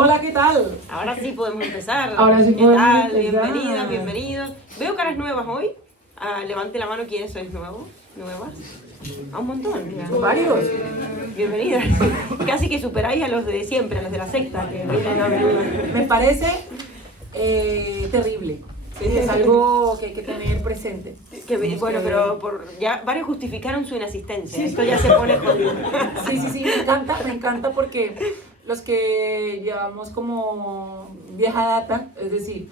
Hola, ¿qué tal? Ahora sí podemos empezar. Ahora sí ¿Qué podemos tal? empezar. Bienvenidas, bienvenidos. Veo caras nuevas hoy. Levante la mano quiénes sois nuevos, nuevas. A un montón. Mira. Varios. Bienvenidas. Casi que superáis a los de siempre, a los de la secta que vienen a ver. Me parece terrible. Es algo que hay que tener presente. Bueno, pero ya varios justificaron su inasistencia. Esto ya se pone jodido. Sí, me encanta porque los que llevamos como vieja data, es decir,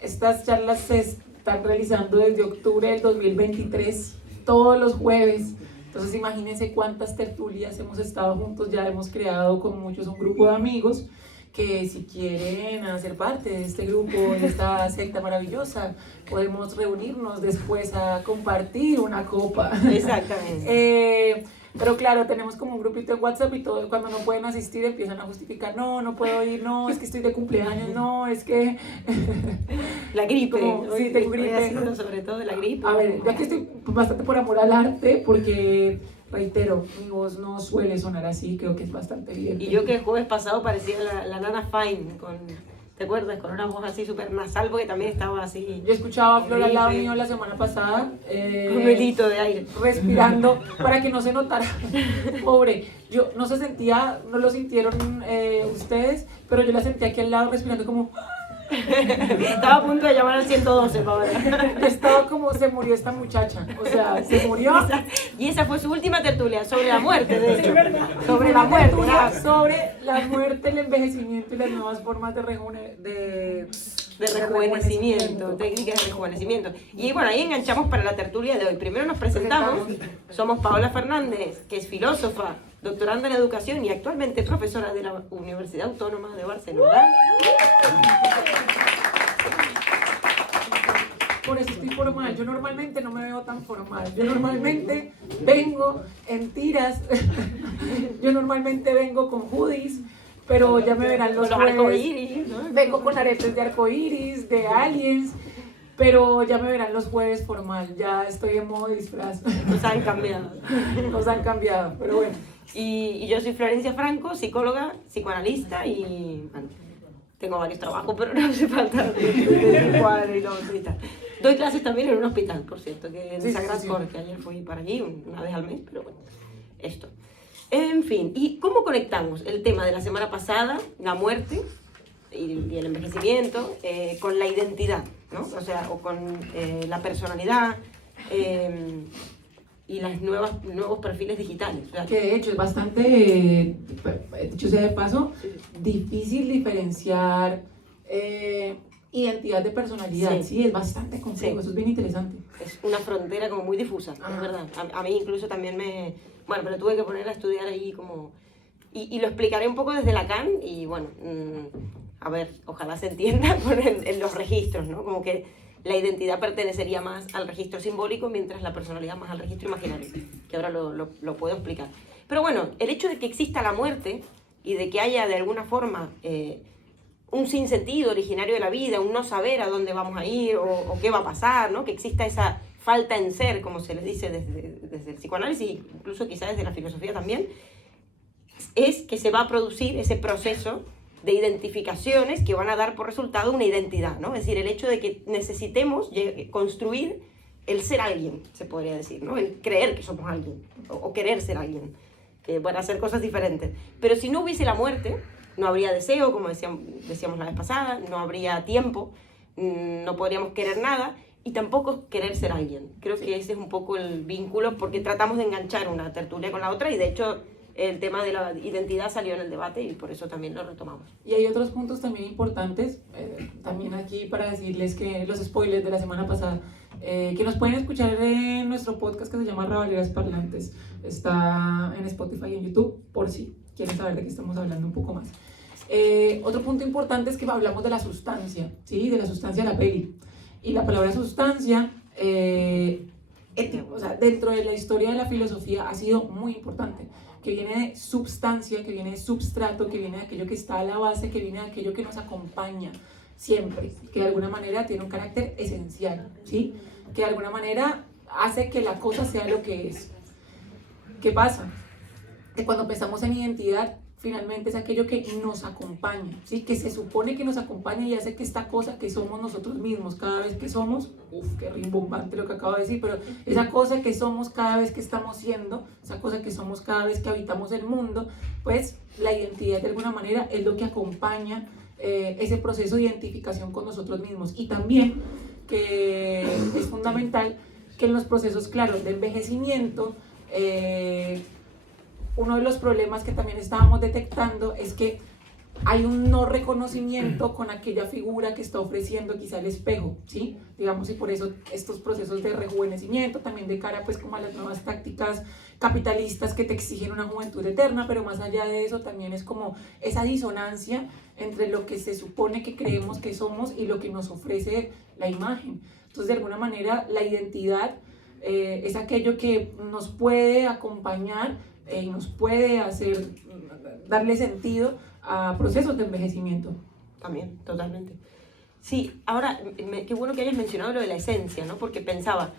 estas charlas se están realizando desde octubre del 2023, todos los jueves. Entonces imagínense cuántas tertulias hemos estado juntos, ya hemos creado con muchos un grupo de amigos que si quieren hacer parte de este grupo, de esta secta maravillosa, podemos reunirnos después a compartir una copa. Exactamente. Pero claro, tenemos como un grupito de WhatsApp y todo, cuando no pueden asistir empiezan a justificar, no puedo ir, no, es que estoy de cumpleaños, no, es que... La gripe. Sí, tengo gripe. Sobre todo la gripe. A ver, yo aquí estoy bastante por amor al arte, porque... Reitero, mi voz no suele sonar así, creo que es bastante bien. Y yo que el jueves pasado parecía la Nana Fine, ¿te acuerdas? Con una voz así súper nasal, porque también estaba así. Yo escuchaba a Flor al lado mío la semana pasada. Con un hilito de aire. Respirando para que no se notara. Pobre. Yo no se sentía, no lo sintieron ustedes, pero yo la sentía aquí al lado respirando como... Estaba a punto de llamar al 112, Paola. Estaba como, se murió esta muchacha. O sea, se murió. Y esa fue su última tertulia, sobre la muerte, de hecho. Sobre la muerte. Sobre la muerte, el envejecimiento y las nuevas formas de rejuvenecimiento, técnicas de rejuvenecimiento. Y bueno, ahí enganchamos para la tertulia de hoy. Primero nos presentamos. Somos Paola Fernández, que es filósofa, doctoranda en educación y actualmente profesora de la Universidad Autónoma de Barcelona. Por eso estoy formal. Yo normalmente no me veo tan formal. Yo normalmente vengo en tiras. Yo normalmente vengo con hoodies. Pero ya me verán los arcoíris, ¿no? Vengo con aretes de arcoíris, de aliens. Pero ya me verán los jueves formal. Ya estoy en modo disfraz. Nos han cambiado. Nos han cambiado, pero bueno. Y yo soy Florencia Franco, psicóloga, psicoanalista y bueno, tengo varios trabajos, pero no hace falta el cuadro y lo otro y tal. Doy clases también en un hospital, por cierto, que en Sagrat Cor, que ayer fui para allí una vez al mes, pero bueno, esto. En fin, ¿y cómo conectamos el tema de la semana pasada, la muerte y el envejecimiento, con la identidad, ¿no? O sea, o con la personalidad y los nuevos perfiles digitales? O sea, que de hecho es bastante, dicho sea de paso, difícil diferenciar identidad de personalidad. Sí, es bastante complejo, eso es bien interesante. Es una frontera como muy difusa, es verdad. A mí incluso también bueno, pero tuve que poner a estudiar ahí como... Y lo explicaré un poco desde Lacan y bueno, a ver, ojalá se entienda en los registros, ¿no? Como que la identidad pertenecería más al registro simbólico, mientras la personalidad más al registro imaginario, que ahora lo puedo explicar. Pero bueno, el hecho de que exista la muerte y de que haya de alguna forma un sinsentido originario de la vida, un no saber a dónde vamos a ir o qué va a pasar, ¿no? Que exista esa falta en ser, como se les dice desde el psicoanálisis, incluso quizás desde la filosofía también, es que se va a producir ese proceso de identificaciones que van a dar por resultado una identidad, ¿no? Es decir, el hecho de que necesitemos construir el ser alguien, se podría decir, ¿no? El creer que somos alguien, o querer ser alguien, que van a hacer cosas diferentes. Pero si no hubiese la muerte, no habría deseo, como decíamos la vez pasada, no habría tiempo, no podríamos querer nada, y tampoco querer ser alguien. Creo que ese es un poco el vínculo, porque tratamos de enganchar una tertulia con la otra, y de hecho el tema de la identidad salió en el debate y por eso también lo retomamos. Y hay otros puntos también importantes, también aquí para decirles que los spoilers de la semana pasada, que nos pueden escuchar en nuestro podcast que se llama Rabaleras Parlantes. Está en Spotify y en YouTube, por si quieren saber de qué estamos hablando un poco más. Otro punto importante es que hablamos de la sustancia, ¿sí? De la sustancia de la peli. Y la palabra sustancia, o sea, dentro de la historia de la filosofía ha sido muy importante, que viene de substancia, que viene de substrato, que viene de aquello que está a la base, que viene de aquello que nos acompaña siempre, que de alguna manera tiene un carácter esencial, ¿sí? Que de alguna manera hace que la cosa sea lo que es. ¿Qué pasa? Que cuando pensamos en identidad, finalmente es aquello que nos acompaña, ¿sí? Que se supone que nos acompaña y hace que esta cosa que somos nosotros mismos cada vez que somos, qué rimbombante lo que acabo de decir, pero esa cosa que somos cada vez que estamos siendo, esa cosa que somos cada vez que habitamos el mundo, pues la identidad de alguna manera es lo que acompaña ese proceso de identificación con nosotros mismos. Y también que es fundamental que en los procesos, claro, de envejecimiento, uno de los problemas que también estábamos detectando es que hay un no reconocimiento con aquella figura que está ofreciendo quizá el espejo, ¿sí? Digamos, y por eso estos procesos de rejuvenecimiento, también de cara pues como a las nuevas tácticas capitalistas que te exigen una juventud eterna, pero más allá de eso también es como esa disonancia entre lo que se supone que creemos que somos y lo que nos ofrece la imagen. Entonces, de alguna manera, la identidad es aquello que nos puede acompañar y nos puede hacer, darle sentido a procesos de envejecimiento. También, totalmente. Sí, ahora, qué bueno que hayas mencionado lo de la esencia, ¿no? Porque pensaba,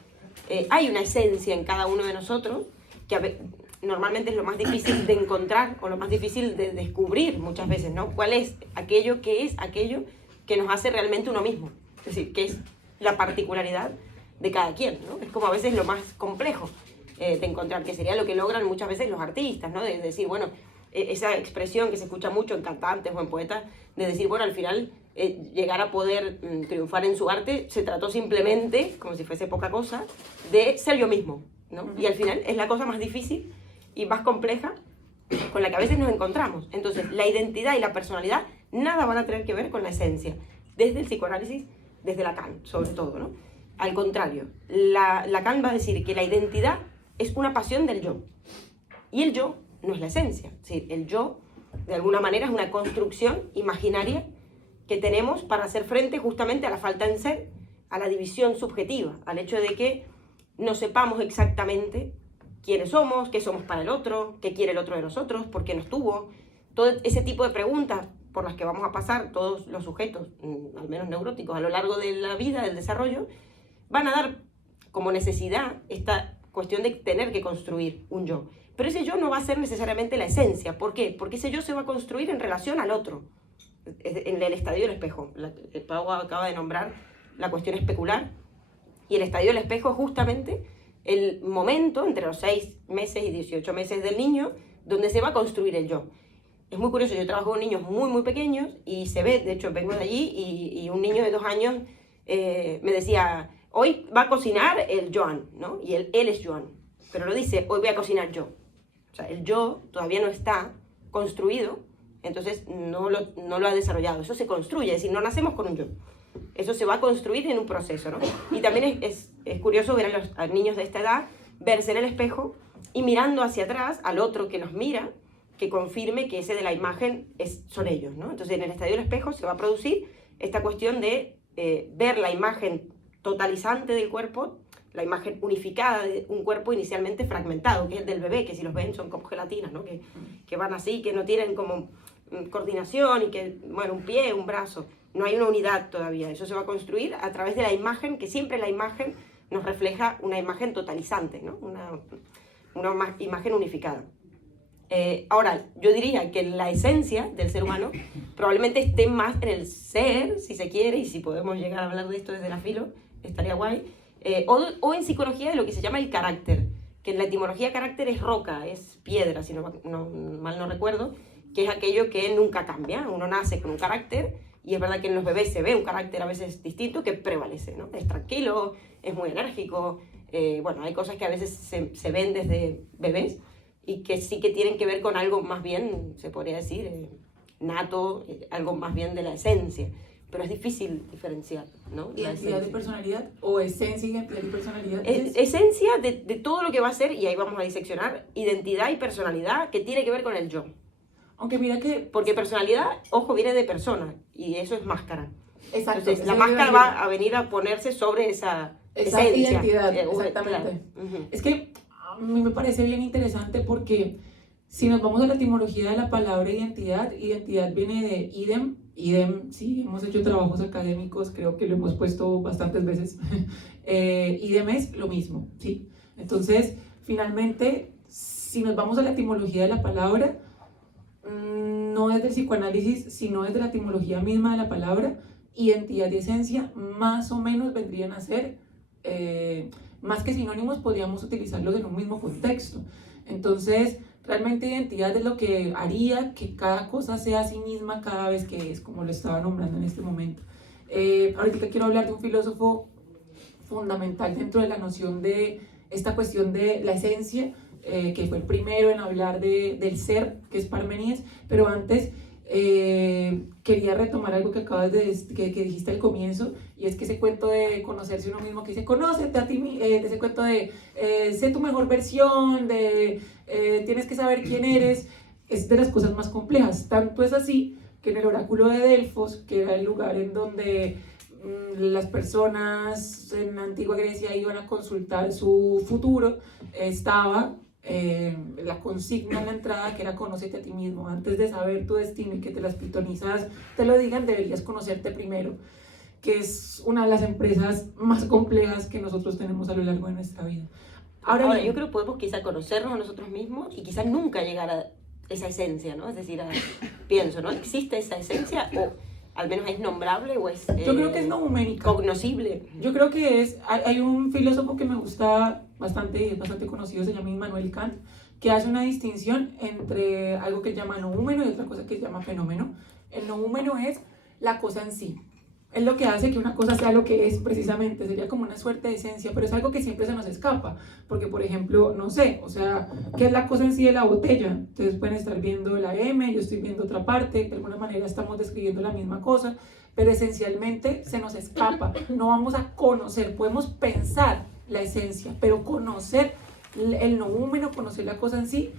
hay una esencia en cada uno de nosotros que normalmente es lo más difícil de encontrar o lo más difícil de descubrir muchas veces, ¿no? ¿Cuál es aquello que nos hace realmente uno mismo? Es decir, que es la particularidad de cada quien, ¿no? Es como a veces lo más complejo de encontrar, que sería lo que logran muchas veces los artistas, ¿no? De decir, bueno, esa expresión que se escucha mucho en cantantes o en poetas, de decir, bueno, al final llegar a poder triunfar en su arte se trató simplemente, como si fuese poca cosa, de ser yo mismo, ¿no? Y al final es la cosa más difícil y más compleja con la que a veces nos encontramos. Entonces, la identidad y la personalidad nada van a tener que ver con la esencia, desde el psicoanálisis, desde Lacan, sobre todo, ¿no? Al contrario, Lacan va a decir que la identidad es una pasión del yo. Y el yo no es la esencia. Es decir, el yo, de alguna manera, es una construcción imaginaria que tenemos para hacer frente justamente a la falta en ser, a la división subjetiva, al hecho de que no sepamos exactamente quiénes somos, qué somos para el otro, qué quiere el otro de nosotros, por qué nos tuvo. Todo ese tipo de preguntas por las que vamos a pasar todos los sujetos, al menos neuróticos, a lo largo de la vida, del desarrollo, van a dar como necesidad esta cuestión de tener que construir un yo. Pero ese yo no va a ser necesariamente la esencia. ¿Por qué? Porque ese yo se va a construir en relación al otro. En el estadio del espejo. Pau acaba de nombrar la cuestión especular. Y el estadio del espejo es justamente el momento entre los 6 meses y 18 meses del niño donde se va a construir el yo. Es muy curioso, yo trabajo con niños muy, muy pequeños y se ve, de hecho vengo de allí y un niño de 2 años me decía, hoy va a cocinar el Joan, ¿no? Y él es Joan, pero no dice, hoy voy a cocinar yo. O sea, el yo todavía no está construido, entonces no lo ha desarrollado. Eso se construye, es decir, no nacemos con un yo. Eso se va a construir en un proceso, ¿no? Y también es curioso ver a niños de esta edad verse en el espejo y mirando hacia atrás al otro que los mira, que confirme que ese de la imagen son ellos, ¿no? Entonces, en el estadio del espejo se va a producir esta cuestión de ver la imagen totalizante del cuerpo, la imagen unificada de un cuerpo inicialmente fragmentado, que es el del bebé, que si los ven son como gelatinas, ¿no? Que van así, que no tienen como coordinación y que, bueno, un pie, un brazo. No hay una unidad todavía. Eso se va a construir a través de la imagen, que siempre la imagen nos refleja una imagen totalizante, ¿no? Una imagen unificada. Ahora, yo diría que la esencia del ser humano probablemente esté más en el ser, si se quiere, y si podemos llegar a hablar de esto desde la filo, estaría guay, o en psicología de lo que se llama el carácter, que en la etimología carácter es roca, es piedra, si mal no recuerdo, que es aquello que nunca cambia. Uno nace con un carácter, y es verdad que en los bebés se ve un carácter a veces distinto que prevalece, ¿no? Es tranquilo, es muy enérgico, bueno, hay cosas que a veces se ven desde bebés, y que sí que tienen que ver con algo más bien, se podría decir, nato, algo más bien de la esencia. Pero es difícil diferenciar, ¿no? ¿Identidad de personalidad o esencia, identidad y personalidad? Esencia de todo lo que va a ser, y ahí vamos a diseccionar, identidad y personalidad que tiene que ver con el yo. Aunque mira que... Porque personalidad, ojo, viene de persona, y eso es máscara. Exacto. Entonces, la máscara va a venir a ponerse sobre esa esencia. Identidad, exactamente. Claro. Uh-huh. Es que a mí me parece bien interesante porque si nos vamos a la etimología de la palabra identidad viene de idem, sí, hemos hecho trabajos académicos, creo que lo hemos puesto bastantes veces. Idem es lo mismo, ¿sí? Entonces, finalmente, si nos vamos a la etimología de la palabra, no desde el psicoanálisis, sino desde la etimología misma de la palabra, identidad y esencia más o menos vendrían a ser, más que sinónimos, podríamos utilizarlos en un mismo contexto. Entonces, realmente identidad es lo que haría que cada cosa sea a sí misma cada vez que es, como lo estaba nombrando en este momento. Ahorita quiero hablar de un filósofo fundamental dentro de la noción de esta cuestión de la esencia, que fue el primero en hablar del ser, que es Parménides, pero antes quería retomar algo que acabas que dijiste al comienzo, y es que ese cuento de conocerse uno mismo, que dice, conócete a ti, de ese cuento de sé tu mejor versión, de tienes que saber quién eres, es de las cosas más complejas. Tanto es así que en el oráculo de Delfos, que era el lugar en donde las personas en la antigua Grecia iban a consultar su futuro, estaba la consigna en la entrada, que era conócete a ti mismo. Antes de saber tu destino y que te las pitonizas te lo digan, deberías conocerte primero, que es una de las empresas más complejas que nosotros tenemos a lo largo de nuestra vida. Ahora yo creo que podemos quizá conocernos a nosotros mismos y quizá nunca llegar a esa esencia, ¿no? Es decir, pienso, ¿no? ¿Existe esa esencia o al menos es nombrable o es yo creo que es nouménica, cognoscible? Yo creo que hay un filósofo que me gusta bastante conocido, se llama Immanuel Kant, que hace una distinción entre algo que él llama noúmeno y otra cosa que él llama fenómeno. El noúmeno es la cosa en sí, es lo que hace que una cosa sea lo que es precisamente, sería como una suerte de esencia, pero es algo que siempre se nos escapa, porque por ejemplo, no sé, o sea, ¿qué es la cosa en sí de la botella? Ustedes pueden estar viendo la M, yo estoy viendo otra parte, de alguna manera estamos describiendo la misma cosa, pero esencialmente se nos escapa, no vamos a conocer, podemos pensar la esencia, pero conocer el noúmeno, conocer la cosa en sí,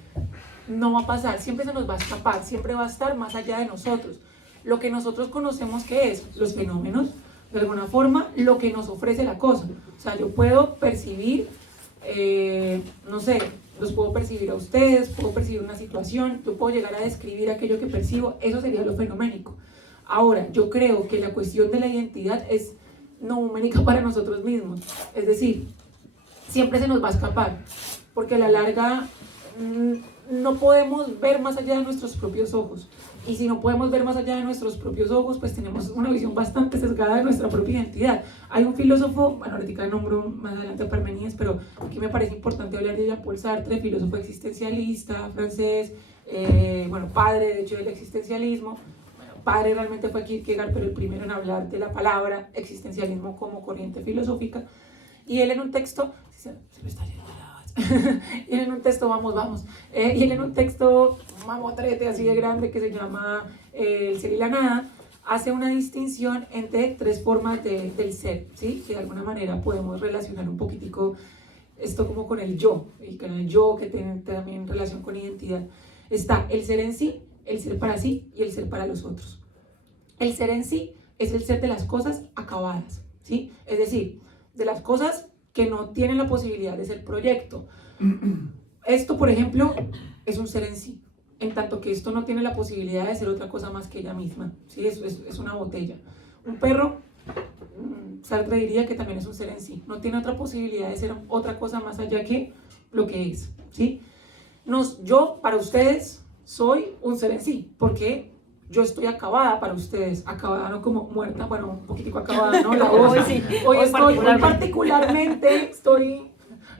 no va a pasar, siempre se nos va a escapar, siempre va a estar más allá de nosotros. Lo que nosotros conocemos que es los fenómenos, de alguna forma, lo que nos ofrece la cosa. O sea, yo puedo percibir, no sé, los puedo percibir a ustedes, puedo percibir una situación, yo puedo llegar a describir aquello que percibo, eso sería lo fenoménico. Ahora, yo creo que la cuestión de la identidad es nouménica para nosotros mismos, es decir, siempre se nos va a escapar, porque a la larga no podemos ver más allá de nuestros propios ojos. Y si no podemos ver más allá de nuestros propios ojos, pues tenemos una visión bastante sesgada de nuestra propia identidad. Hay un filósofo, bueno, ahorita nombro más adelante a Parménides, pero aquí me parece importante hablar de Jean-Paul Sartre, filósofo existencialista francés, bueno, padre de hecho del existencialismo. Bueno, padre realmente fue Kierkegaard, pero el primero en hablar de la palabra existencialismo como corriente filosófica. Y él en un texto, se me está yendo y él en un texto, y él en un texto mamotrete así de grande que se llama El ser y la nada, hace una distinción entre tres formas del ser, ¿sí? Que de alguna manera podemos relacionar un poquitico esto como con el yo, y con el yo que tiene también relación con identidad. Está el ser en sí, el ser para sí y el ser para los otros. El ser en sí es el ser de las cosas acabadas, ¿sí? Es decir, de las cosas que no tienen la posibilidad de ser proyecto. Esto, por ejemplo, es un ser en sí, en tanto que esto no tiene la posibilidad de ser otra cosa más que ella misma, ¿sí? Es una botella. Un perro, Sartre diría que también es un ser en sí, no tiene otra posibilidad de ser otra cosa más allá que lo que es, ¿sí? Yo, para ustedes, soy un ser en sí, porque yo estoy acabada para ustedes, acabada no como muerta, bueno, un poquitico acabada, ¿no? La voz, hoy particularmente estoy,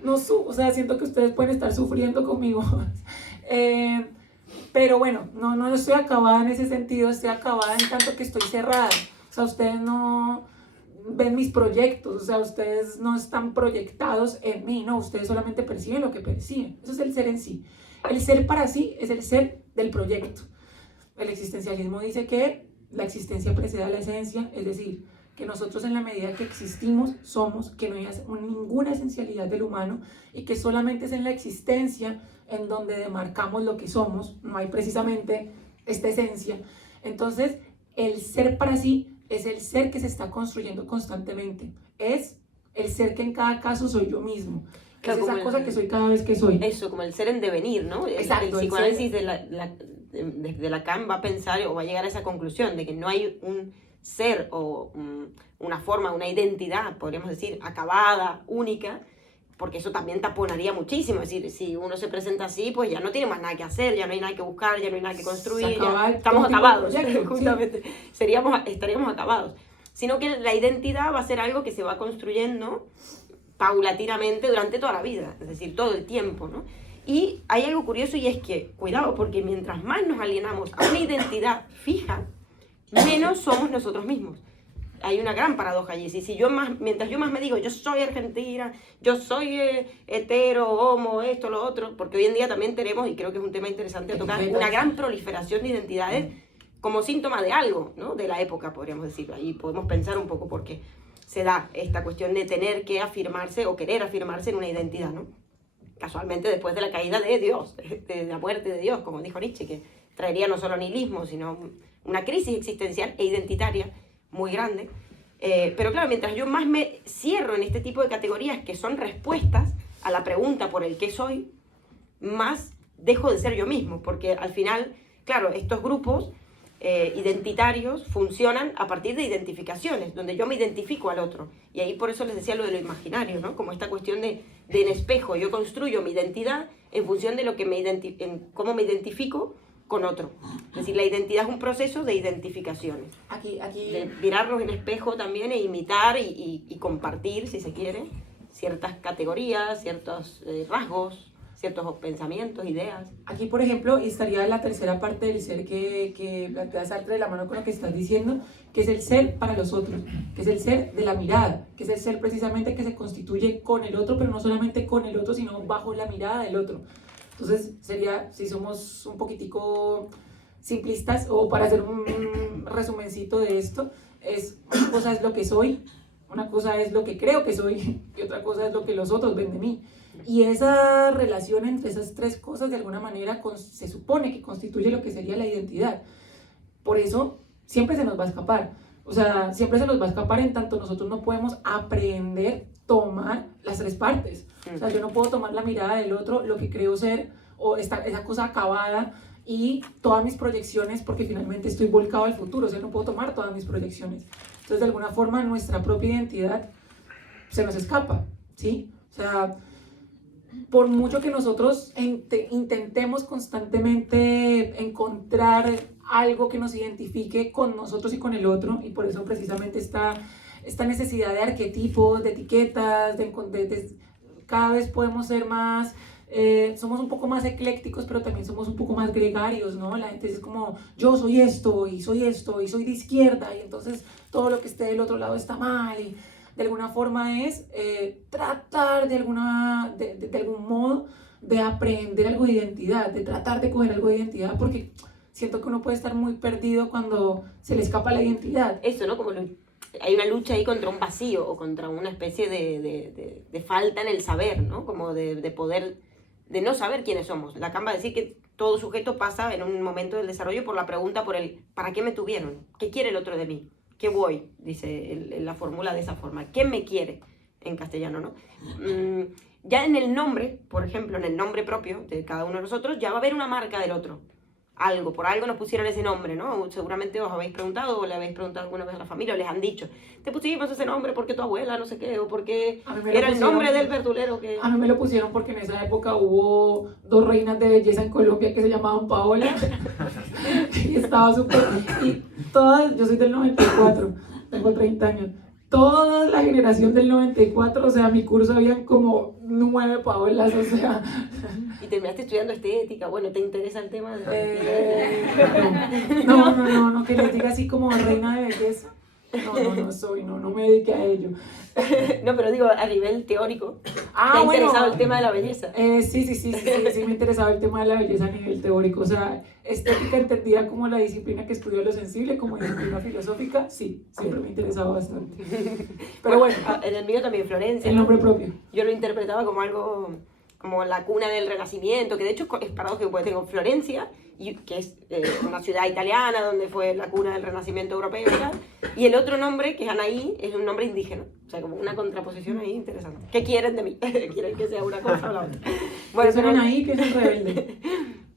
o sea, siento que ustedes pueden estar sufriendo conmigo, pero bueno, no estoy acabada en ese sentido, estoy acabada en tanto que estoy cerrada, o sea, ustedes no ven mis proyectos, o sea, ustedes no están proyectados en mí, no, ustedes solamente perciben lo que perciben, eso es el ser en sí. El ser para sí es el ser del proyecto. El existencialismo dice que la existencia precede a la esencia, es decir, que nosotros en la medida que existimos somos, que no hay ninguna esencialidad del humano y que solamente es en la existencia en donde demarcamos lo que somos, no hay precisamente esta esencia. Entonces, el ser para sí es el ser que se está construyendo constantemente, es el ser que en cada caso soy yo mismo. Claro, es esa cosa que soy cada vez que soy. Eso, como el ser en devenir, ¿no? Exacto. El psicoanálisis desde Lacan va a pensar o va a llegar a esa conclusión de que no hay un ser o una forma, una identidad, podríamos decir, acabada, única, porque eso también taponaría muchísimo. Es decir, si uno se presenta así, pues ya no tiene más nada que hacer, ya no hay nada que buscar, ya no hay nada que construir, ya estamos acabados, justamente, estaríamos acabados. Sino que la identidad va a ser algo que se va construyendo paulatinamente durante toda la vida, es decir, todo el tiempo, ¿no? Y hay algo curioso y es que, cuidado, porque mientras más nos alienamos a una identidad fija, menos somos nosotros mismos. Hay una gran paradoja allí. Mientras yo más me digo, yo soy argentina, yo soy hetero, homo, esto, lo otro, porque hoy en día también tenemos, y creo que es un tema interesante a tocar, una gran proliferación de identidades como síntoma de algo, ¿no? De la época, podríamos decirlo. Ahí podemos pensar un poco por qué se da esta cuestión de tener que afirmarse o querer afirmarse en una identidad, ¿no? Casualmente después de la caída de Dios, de la muerte de Dios, como dijo Nietzsche, que traería no solo nihilismo, sino una crisis existencial e identitaria muy grande. Pero claro, mientras yo más me cierro en este tipo de categorías que son respuestas a la pregunta por el qué soy, más dejo de ser yo mismo, porque al final, claro, estos grupos identitarios funcionan a partir de identificaciones, donde yo me identifico al otro. Y ahí por eso les decía lo de lo imaginario, ¿no? Como esta cuestión de en espejo, yo construyo mi identidad en función de lo que cómo me identifico con otro. Es decir, la identidad es un proceso de identificaciones. Aquí. De mirarnos en espejo también e imitar y compartir, si se quiere, ciertas categorías, ciertos rasgos, ciertos pensamientos, ideas. Aquí, por ejemplo, estaría la tercera parte del ser que plantea Sartre de la mano con lo que estás diciendo, que es el ser para los otros, que es el ser de la mirada, que es el ser precisamente que se constituye con el otro, pero no solamente con el otro, sino bajo la mirada del otro. Entonces, sería, si somos un poquitico simplistas, o para hacer un resumencito de esto, una cosa es lo que soy, una cosa es lo que creo que soy, y otra cosa es lo que los otros ven de mí. Y esa relación entre esas tres cosas, de alguna manera, se supone que constituye lo que sería la identidad. Por eso, siempre se nos va a escapar. O sea, siempre se nos va a escapar en tanto nosotros no podemos aprender, tomar las tres partes. O sea, yo no puedo tomar la mirada del otro, lo que creo ser, o esa cosa acabada, y todas mis proyecciones, porque finalmente estoy volcado al futuro. O sea, no puedo tomar todas mis proyecciones. Entonces, de alguna forma, nuestra propia identidad se nos escapa, ¿sí? O sea, por mucho que nosotros intentemos constantemente encontrar algo que nos identifique con nosotros y con el otro, y por eso precisamente esta necesidad de arquetipos, de etiquetas, cada vez podemos ser más, somos un poco más eclécticos, pero también somos un poco más gregarios, ¿no? La gente es como, yo soy esto, y soy de izquierda, y entonces todo lo que esté del otro lado está mal, y de alguna forma es tratar de algún modo de aprender algo de identidad, de tratar de coger algo de identidad, porque siento que uno puede estar muy perdido cuando se le escapa la identidad. Eso, ¿no? Como hay una lucha ahí contra un vacío o contra una especie de falta en el saber, ¿no? Como de poder, de no saber quiénes somos. Lacan va a decir que todo sujeto pasa en un momento del desarrollo por la pregunta por el ¿para qué me tuvieron? ¿Qué quiere el otro de mí? ¿Qué voy? Dice la fórmula de esa forma. ¿Qué me quiere? En castellano, ¿no? Ya en el nombre, por ejemplo, en el nombre propio de cada uno de nosotros, ya va a haber una marca del otro. Por algo nos pusieron ese nombre, ¿no? Seguramente os habéis preguntado o le habéis preguntado alguna vez a la familia o les han dicho, te pusimos ese nombre porque tu abuela no sé qué, o porque era el nombre del verdulero que... A mí me lo pusieron porque en esa época hubo 2 reinas de belleza en Colombia que se llamaban Paola y estaba súper... Y todas, yo soy del 94, tengo 30 años, toda la generación del 94, o sea, mi curso habían como 9 Paolas, o sea... ¿Y terminaste estudiando estética? Bueno, ¿te interesa el tema? No, que les diga así como reina de belleza. No me dediqué a ello. No, pero digo, a nivel teórico, ¿te ha interesado el tema de la belleza? Sí, me interesaba el tema de la belleza a nivel teórico. O sea, estética entendida como la disciplina que estudió lo sensible, como disciplina filosófica, sí, siempre me interesaba bastante. Pero bueno, en el mío también, Florencia. El nombre propio. Yo lo interpretaba como algo, como la cuna del Renacimiento, que de hecho es paradójico porque tengo Florencia, que es una ciudad italiana donde fue la cuna del Renacimiento europeo y tal, y el otro nombre, que es Anaí, es un nombre indígena, o sea, como una contraposición ahí interesante. ¿Qué quieren de mí? ¿Quieren que sea una cosa o la otra? Bueno, pero Anaí, que es el rebelde.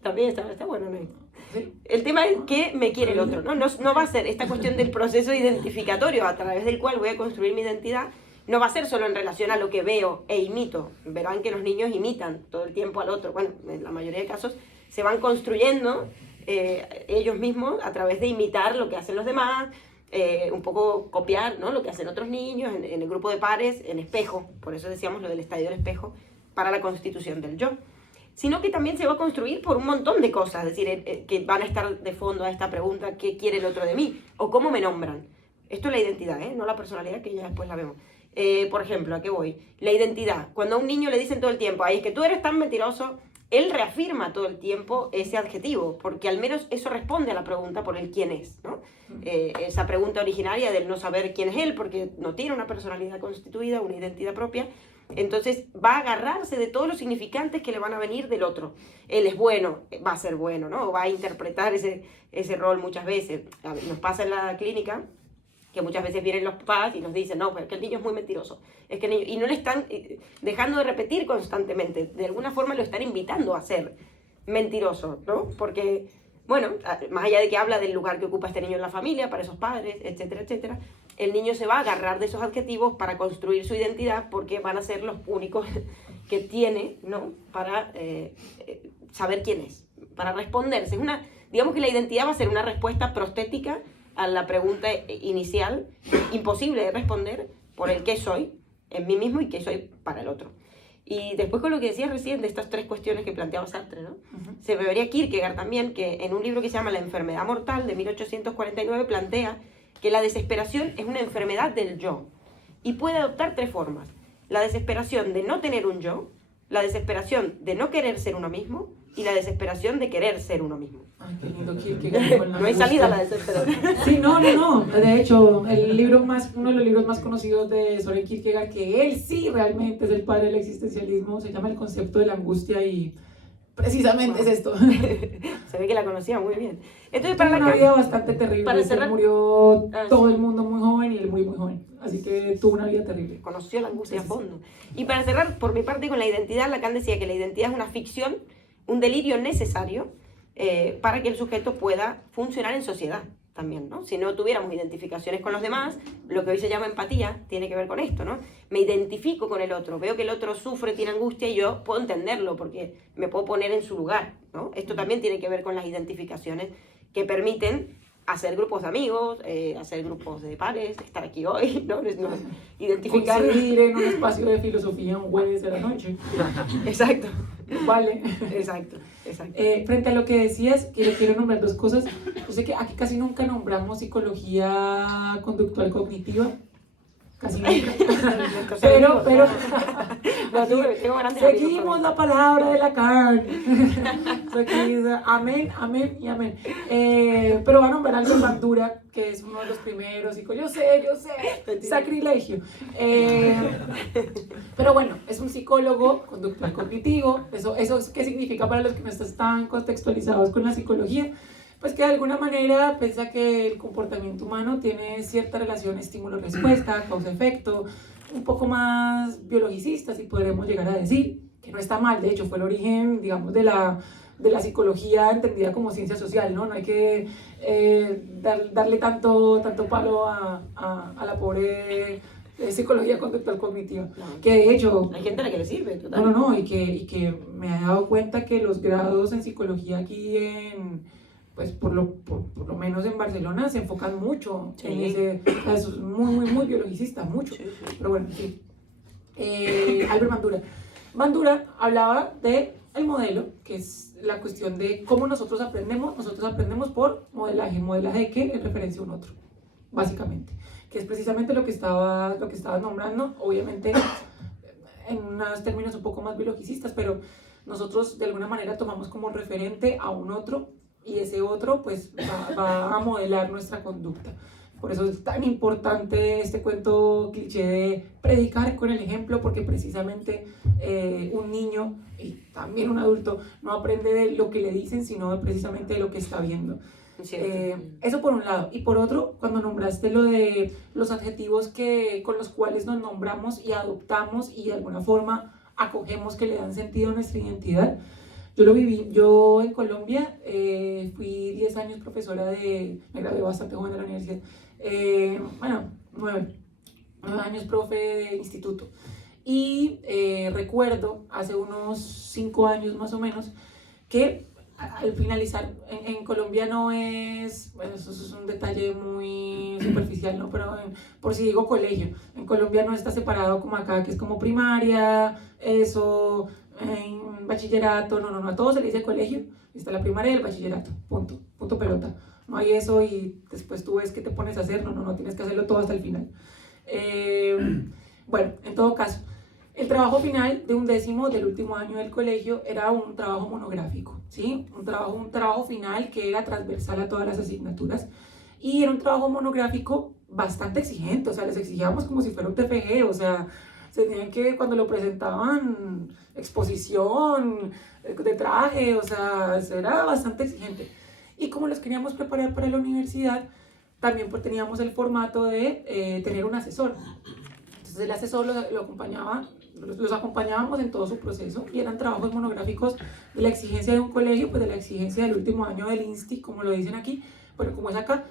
También está bueno Anaí. ¿Sí? El tema es que me quiere el otro, ¿no? No va a ser esta cuestión del proceso identificatorio a través del cual voy a construir mi identidad, no va a ser solo en relación a lo que veo e imito. Verán que los niños imitan todo el tiempo al otro. Bueno, en la mayoría de casos se van construyendo ellos mismos a través de imitar lo que hacen los demás, un poco copiar, ¿no?, lo que hacen otros niños en el grupo de pares, en espejo. Por eso decíamos lo del estadio del espejo para la constitución del yo. Sino que también se va a construir por un montón de cosas, es decir, que van a estar de fondo a esta pregunta: ¿qué quiere el otro de mí? O ¿cómo me nombran? Esto es la identidad, no la personalidad, que ya después la vemos. Por ejemplo, ¿a qué voy? La identidad. Cuando a un niño le dicen todo el tiempo: ay, es que tú eres tan mentiroso, él reafirma todo el tiempo ese adjetivo, porque al menos eso responde a la pregunta por el quién es, ¿no? Esa pregunta originaria del no saber quién es él, porque no tiene una personalidad constituida, una identidad propia. Entonces va a agarrarse de todos los significantes que le van a venir del otro. Él es bueno, va a ser bueno, ¿no? O va a interpretar ese rol muchas veces. Nos pasa en la clínica que muchas veces vienen los papás y nos dicen: no, pues es que el niño es muy mentiroso. Es que el niño... Y no le están dejando de repetir constantemente. De alguna forma lo están invitando a ser mentiroso, ¿no? Porque, bueno, más allá de que habla del lugar que ocupa este niño en la familia, para esos padres, etcétera, etcétera, el niño se va a agarrar de esos adjetivos para construir su identidad, porque van a ser los únicos que tiene, ¿no?, para saber quién es, para responderse. Digamos que la identidad va a ser una respuesta prostética a la pregunta inicial, imposible de responder, por el qué soy en mí mismo y qué soy para el otro. Y después, con lo que decías recién de estas tres cuestiones que planteaba Sartre, ¿no?, se me vería Kierkegaard también, que en un libro que se llama La enfermedad mortal, de 1849, plantea que la desesperación es una enfermedad del yo y puede adoptar tres formas: la desesperación de no tener un yo, la desesperación de no querer ser uno mismo y la desesperación de querer ser uno mismo. Ay, qué lindo Kierkegaard. No hay salida a la desesperación. Sí, no. De hecho, uno de los libros más conocidos de Soren Kierkegaard, que él sí realmente es el padre del existencialismo, se llama El concepto de la angustia, y precisamente es esto. Se ve que la conocía muy bien. Entonces, para una vida bastante terrible. Para cerrar, murió todo el mundo muy joven y él muy joven. Así que tuvo una vida terrible. Conoció la angustia a fondo. Y para cerrar, por mi parte, con la identidad, Lacan decía que la identidad es una ficción, un delirio necesario para que el sujeto pueda funcionar en sociedad también, ¿no? Si no tuviéramos identificaciones con los demás, lo que hoy se llama empatía tiene que ver con esto, ¿no? Me identifico con el otro, veo que el otro sufre, tiene angustia, y yo puedo entenderlo porque me puedo poner en su lugar, ¿no? Esto también tiene que ver con las identificaciones que permiten hacer grupos de amigos, hacer grupos de pares, estar aquí hoy, ¿no? Identificar... Coincidir en un espacio de filosofía un jueves de la noche. Exacto. Vale. Exacto. Frente a lo que decías, quiero nombrar dos cosas. Yo sé que aquí casi nunca nombramos psicología conductual cognitiva. Casi nunca. pero seguimos la palabra de Lacan. Amén y amén. Pero va a nombrar algo Bandura, que es uno de los primeros. Yo sé, sacrilegio. Pero bueno, es un psicólogo conductual cognitivo. ¿Eso qué significa para los que no están contextualizados con la psicología? Pues que de alguna manera piensa que el comportamiento humano tiene cierta relación estímulo-respuesta, causa-efecto, un poco más biologicista, si podremos llegar a decir, que no está mal. De hecho, fue el origen, digamos, de la psicología entendida como ciencia social, ¿no? No hay que darle tanto palo a la pobre psicología conductual cognitiva. No. Que de hecho... Hay gente a la que le sirve, total. No, y que me he dado cuenta que los grados en psicología aquí pues por lo menos en Barcelona se enfocan mucho en ese, es muy biologicista, mucho. Sí. Pero bueno, sí. Albert Bandura hablaba de el modelo, que es la cuestión de cómo nosotros aprendemos por modelaje de qué, en referencia a un otro, básicamente, que es precisamente lo que estabas nombrando, obviamente en unos términos un poco más biologicistas, pero nosotros de alguna manera tomamos como referente a un otro, y ese otro pues va a modelar nuestra conducta. Por eso es tan importante este cuento cliché de predicar con el ejemplo, porque precisamente un niño y también un adulto no aprende de lo que le dicen, sino precisamente de lo que está viendo. Eso por un lado. Y por otro, cuando nombraste lo de los adjetivos con los cuales nos nombramos y adoptamos y de alguna forma acogemos, que le dan sentido a nuestra identidad, yo lo viví. Yo en Colombia fui 10 años profesora me gradué bastante joven de la universidad, 9. 9 años profe de instituto. Y recuerdo hace unos 5 años más o menos que al finalizar, en Colombia no es, bueno, eso es un detalle muy superficial, ¿no? Pero por si digo colegio, en Colombia no está separado como acá, que es como primaria, eso, en bachillerato, no, a todos se le dice colegio, está la primaria y el bachillerato, punto pelota. No hay eso y después tú ves qué te pones a hacer, no, tienes que hacerlo todo hasta el final. Bueno, en todo caso, el trabajo final de 11º del último año del colegio era un trabajo monográfico, ¿sí? Un trabajo final que era transversal a todas las asignaturas y era un trabajo monográfico bastante exigente, o sea, les exigíamos como si fuera un TFG, o sea, se tenían que, cuando lo presentaban, exposición de traje, o sea, era bastante exigente. Y como los queríamos preparar para la universidad, también pues teníamos el formato de tener un asesor. Entonces el asesor lo acompañaba, los acompañábamos en todo su proceso y eran trabajos monográficos de la exigencia de un colegio, pues de la exigencia del último año del INSTI, como lo dicen aquí, bueno, como es acá,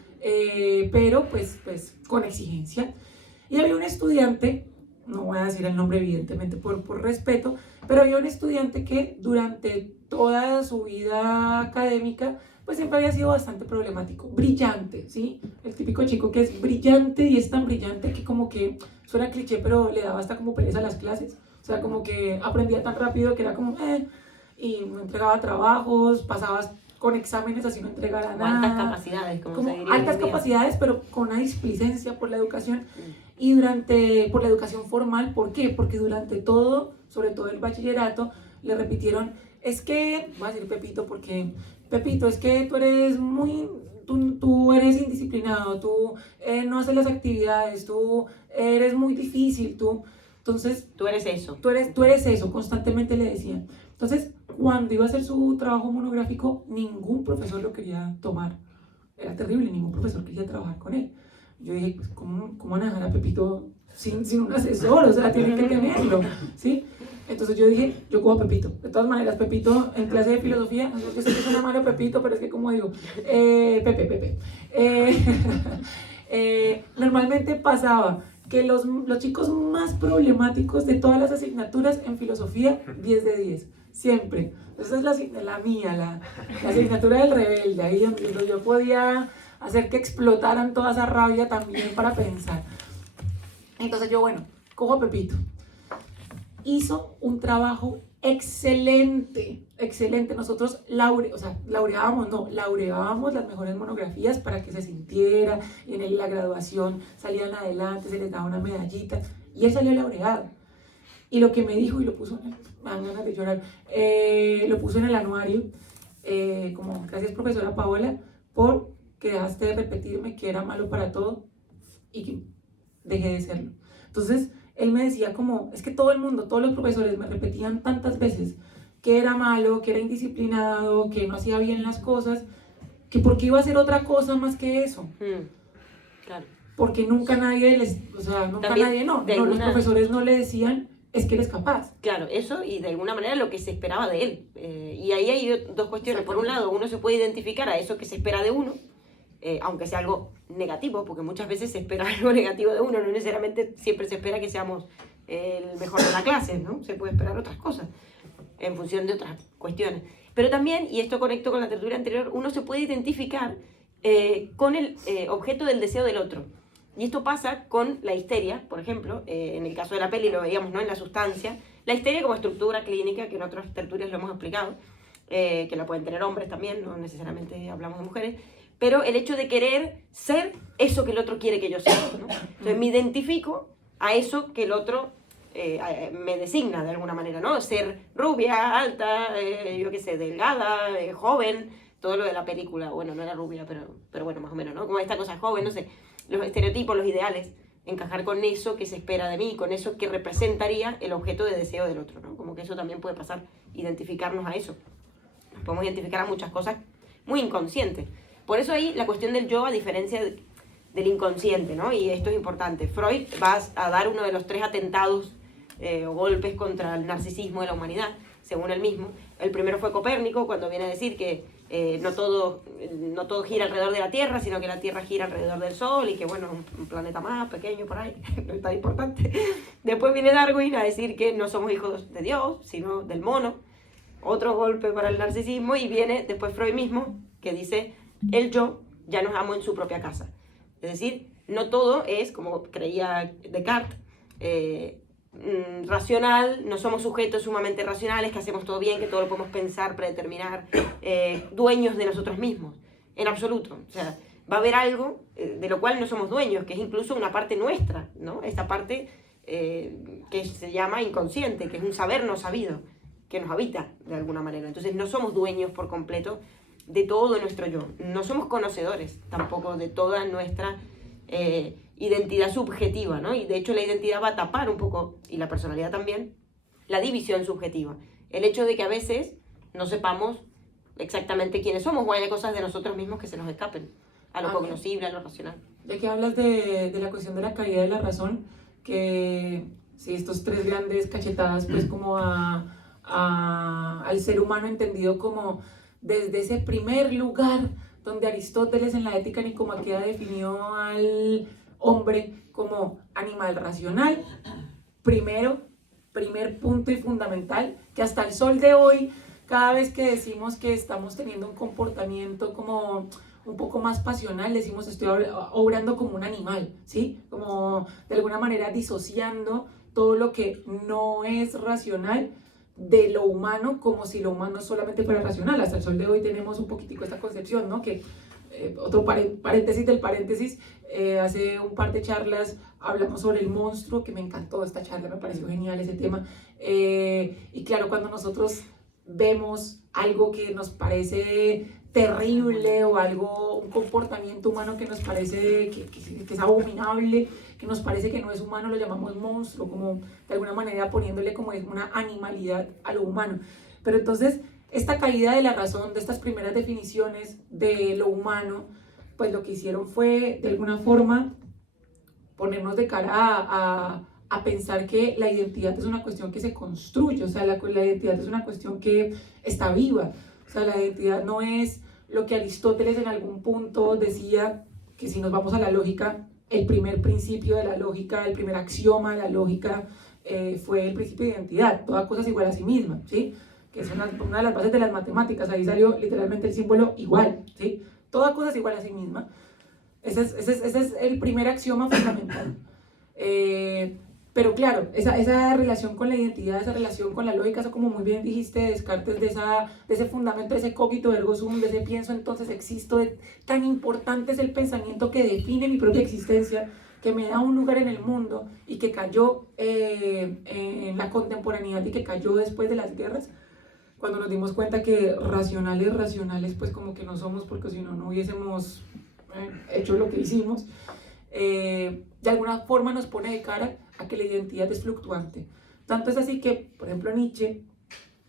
pero pues con exigencia. Y había un estudiante, no voy a decir el nombre evidentemente por respeto, pero había un estudiante que durante toda su vida académica pues siempre había sido bastante problemático, brillante, ¿sí? El típico chico que es brillante y es tan brillante que como que suena cliché, pero le daba hasta como pereza a las clases, o sea, como que aprendía tan rápido que era como, y no entregaba trabajos, pasabas con exámenes así no entregara nada. Altas capacidades, como se diría. Altas capacidades, pero con una displicencia por la educación y por la educación formal. ¿Por qué? Porque durante todo, sobre todo el bachillerato, le repitieron, es que, voy a decir Pepito porque, Pepito, es que tú eres tú eres indisciplinado, tú no haces las actividades, tú eres muy difícil, entonces... Tú eres eso. Tú eres eso, constantemente le decían. Entonces, cuando iba a hacer su trabajo monográfico, ningún profesor lo quería tomar. Era terrible, ningún profesor quería trabajar con él. Yo dije, pues, ¿cómo van a dejar a Pepito sin un asesor? O sea, tienen que tenerlo, ¿sí? Entonces yo dije, yo cojo a Pepito. De todas maneras, Pepito en clase de filosofía, yo sé que suena malo Pepito, pero es que como digo, Pepe. Normalmente pasaba que los chicos más problemáticos de todas las asignaturas en filosofía, 10 de 10, siempre. Esa es la mía, la asignatura del rebelde, ahí yo podía hacer que explotaran toda esa rabia también para pensar. Entonces yo, bueno, cojo a Pepito. Hizo un trabajo excelente. Nosotros laureábamos las mejores monografías para que se sintiera, y en la graduación salían adelante, se les daba una medallita, y él salió laureado. Y lo que me dijo, y lo puso me dan ganas de llorar, lo puso en el anuario, como gracias profesora Paola, por que dejaste de repetirme que era malo para todo, y que dejé de serlo. Entonces, él me decía como, es que todo el mundo, todos los profesores me repetían tantas veces que era malo, que era indisciplinado, que no hacía bien las cosas, que por qué iba a hacer otra cosa más que eso. Claro. Porque nunca nadie los profesores no le decían, es que eres capaz. Claro, eso y de alguna manera lo que se esperaba de él. Y ahí hay dos cuestiones. Por un lado, uno se puede identificar a eso que se espera de uno, aunque sea algo negativo, porque muchas veces se espera algo negativo de uno, no necesariamente siempre se espera que seamos el mejor de la clase, ¿no? Se puede esperar otras cosas en función de otras cuestiones. Pero también, y esto conecto con la tertulia anterior, uno se puede identificar con el objeto del deseo del otro. Y esto pasa con la histeria, por ejemplo, en el caso de la peli lo veíamos, ¿no? En La Sustancia, la histeria como estructura clínica, que en otras tertulias lo hemos explicado, que la pueden tener hombres también, no necesariamente hablamos de mujeres, pero el hecho de querer ser eso que el otro quiere que yo sea, ¿no? Entonces me identifico a eso que el otro me designa de alguna manera, ¿no? Ser rubia, alta, yo qué sé, delgada, joven, todo lo de la película, bueno, no era rubia, pero bueno, más o menos, ¿no? Como esta cosa joven, no sé, los estereotipos, los ideales, encajar con eso que se espera de mí, con eso que representaría el objeto de deseo del otro, ¿no? Como que eso también puede pasar, identificarnos a eso. Nos podemos identificar a muchas cosas muy inconscientes. Por eso ahí la cuestión del yo, a diferencia del inconsciente, ¿no? Y esto es importante. Freud va a dar uno de los 3 atentados o golpes contra el narcisismo de la humanidad, según él mismo. El primero fue Copérnico, cuando viene a decir que no todo gira alrededor de la Tierra, sino que la Tierra gira alrededor del Sol y que, bueno, un planeta más pequeño por ahí, no es tan importante. Después viene Darwin a decir que no somos hijos de Dios, sino del mono. Otro golpe para el narcisismo, y viene después Freud mismo, que dice, el yo ya no es amo en su propia casa. Es decir, no todo es, como creía Descartes, racional, no somos sujetos sumamente racionales, que hacemos todo bien, que todo lo podemos pensar, predeterminar, dueños de nosotros mismos, en absoluto. O sea, va a haber algo de lo cual no somos dueños, que es incluso una parte nuestra, ¿no? Esta parte que se llama inconsciente, que es un saber no sabido, que nos habita de alguna manera. Entonces no somos dueños por completo de todo nuestro yo, no somos conocedores tampoco de toda nuestra identidad subjetiva, ¿no? Y de hecho la identidad va a tapar un poco, y la personalidad también, la división subjetiva. El hecho de que a veces no sepamos exactamente quiénes somos o haya cosas de nosotros mismos que se nos escapen a lo cognoscible, a lo racional. Ya que hablas de la cuestión de la caída de la razón, que sí, estos tres grandes cachetadas, pues como al ser humano entendido como desde ese primer lugar donde Aristóteles en la Ética Nicomaquea definió al hombre como animal racional, primer punto y fundamental, que hasta el sol de hoy, cada vez que decimos que estamos teniendo un comportamiento como un poco más pasional, decimos estoy obrando como un animal, ¿sí? Como de alguna manera disociando todo lo que no es racional de lo humano, como si lo humano solamente fuera racional. Hasta el sol de hoy tenemos un poquitico esta concepción, ¿no? Que otro paréntesis del paréntesis, hace un par de charlas hablamos sobre el monstruo, que me encantó esta charla, me pareció genial ese tema, y claro, cuando nosotros vemos algo que nos parece terrible o algo, un comportamiento humano que nos parece que es abominable, que nos parece que no es humano, lo llamamos monstruo, como de alguna manera poniéndole como una animalidad a lo humano. Pero entonces, esta caída de la razón, de estas primeras definiciones de lo humano, pues lo que hicieron fue, de alguna forma, ponernos de cara a pensar que la identidad es una cuestión que se construye, o sea, la identidad es una cuestión que está viva. O sea, la identidad no es lo que Aristóteles en algún punto decía, que si nos vamos a la lógica, el primer principio de la lógica, el primer axioma de la lógica fue el principio de identidad. Toda cosa es igual a sí misma, ¿sí? Que es una de las bases de las matemáticas. Ahí salió literalmente el símbolo igual, ¿sí? Toda cosa es igual a sí misma. Ese es el primer axioma fundamental. Pero claro, esa relación con la identidad, esa relación con la lógica, eso como muy bien dijiste, Descartes, de ese fundamento, de ese cogito ergo sum, de ese pienso entonces existo, tan importante es el pensamiento que define mi propia existencia, que me da un lugar en el mundo y que cayó en la contemporaneidad y que cayó después de las guerras, cuando nos dimos cuenta que racionales, pues como que no somos, porque si no, no hubiésemos hecho lo que hicimos. De alguna forma nos pone de cara a que la identidad es fluctuante. Tanto es así que, por ejemplo, Nietzsche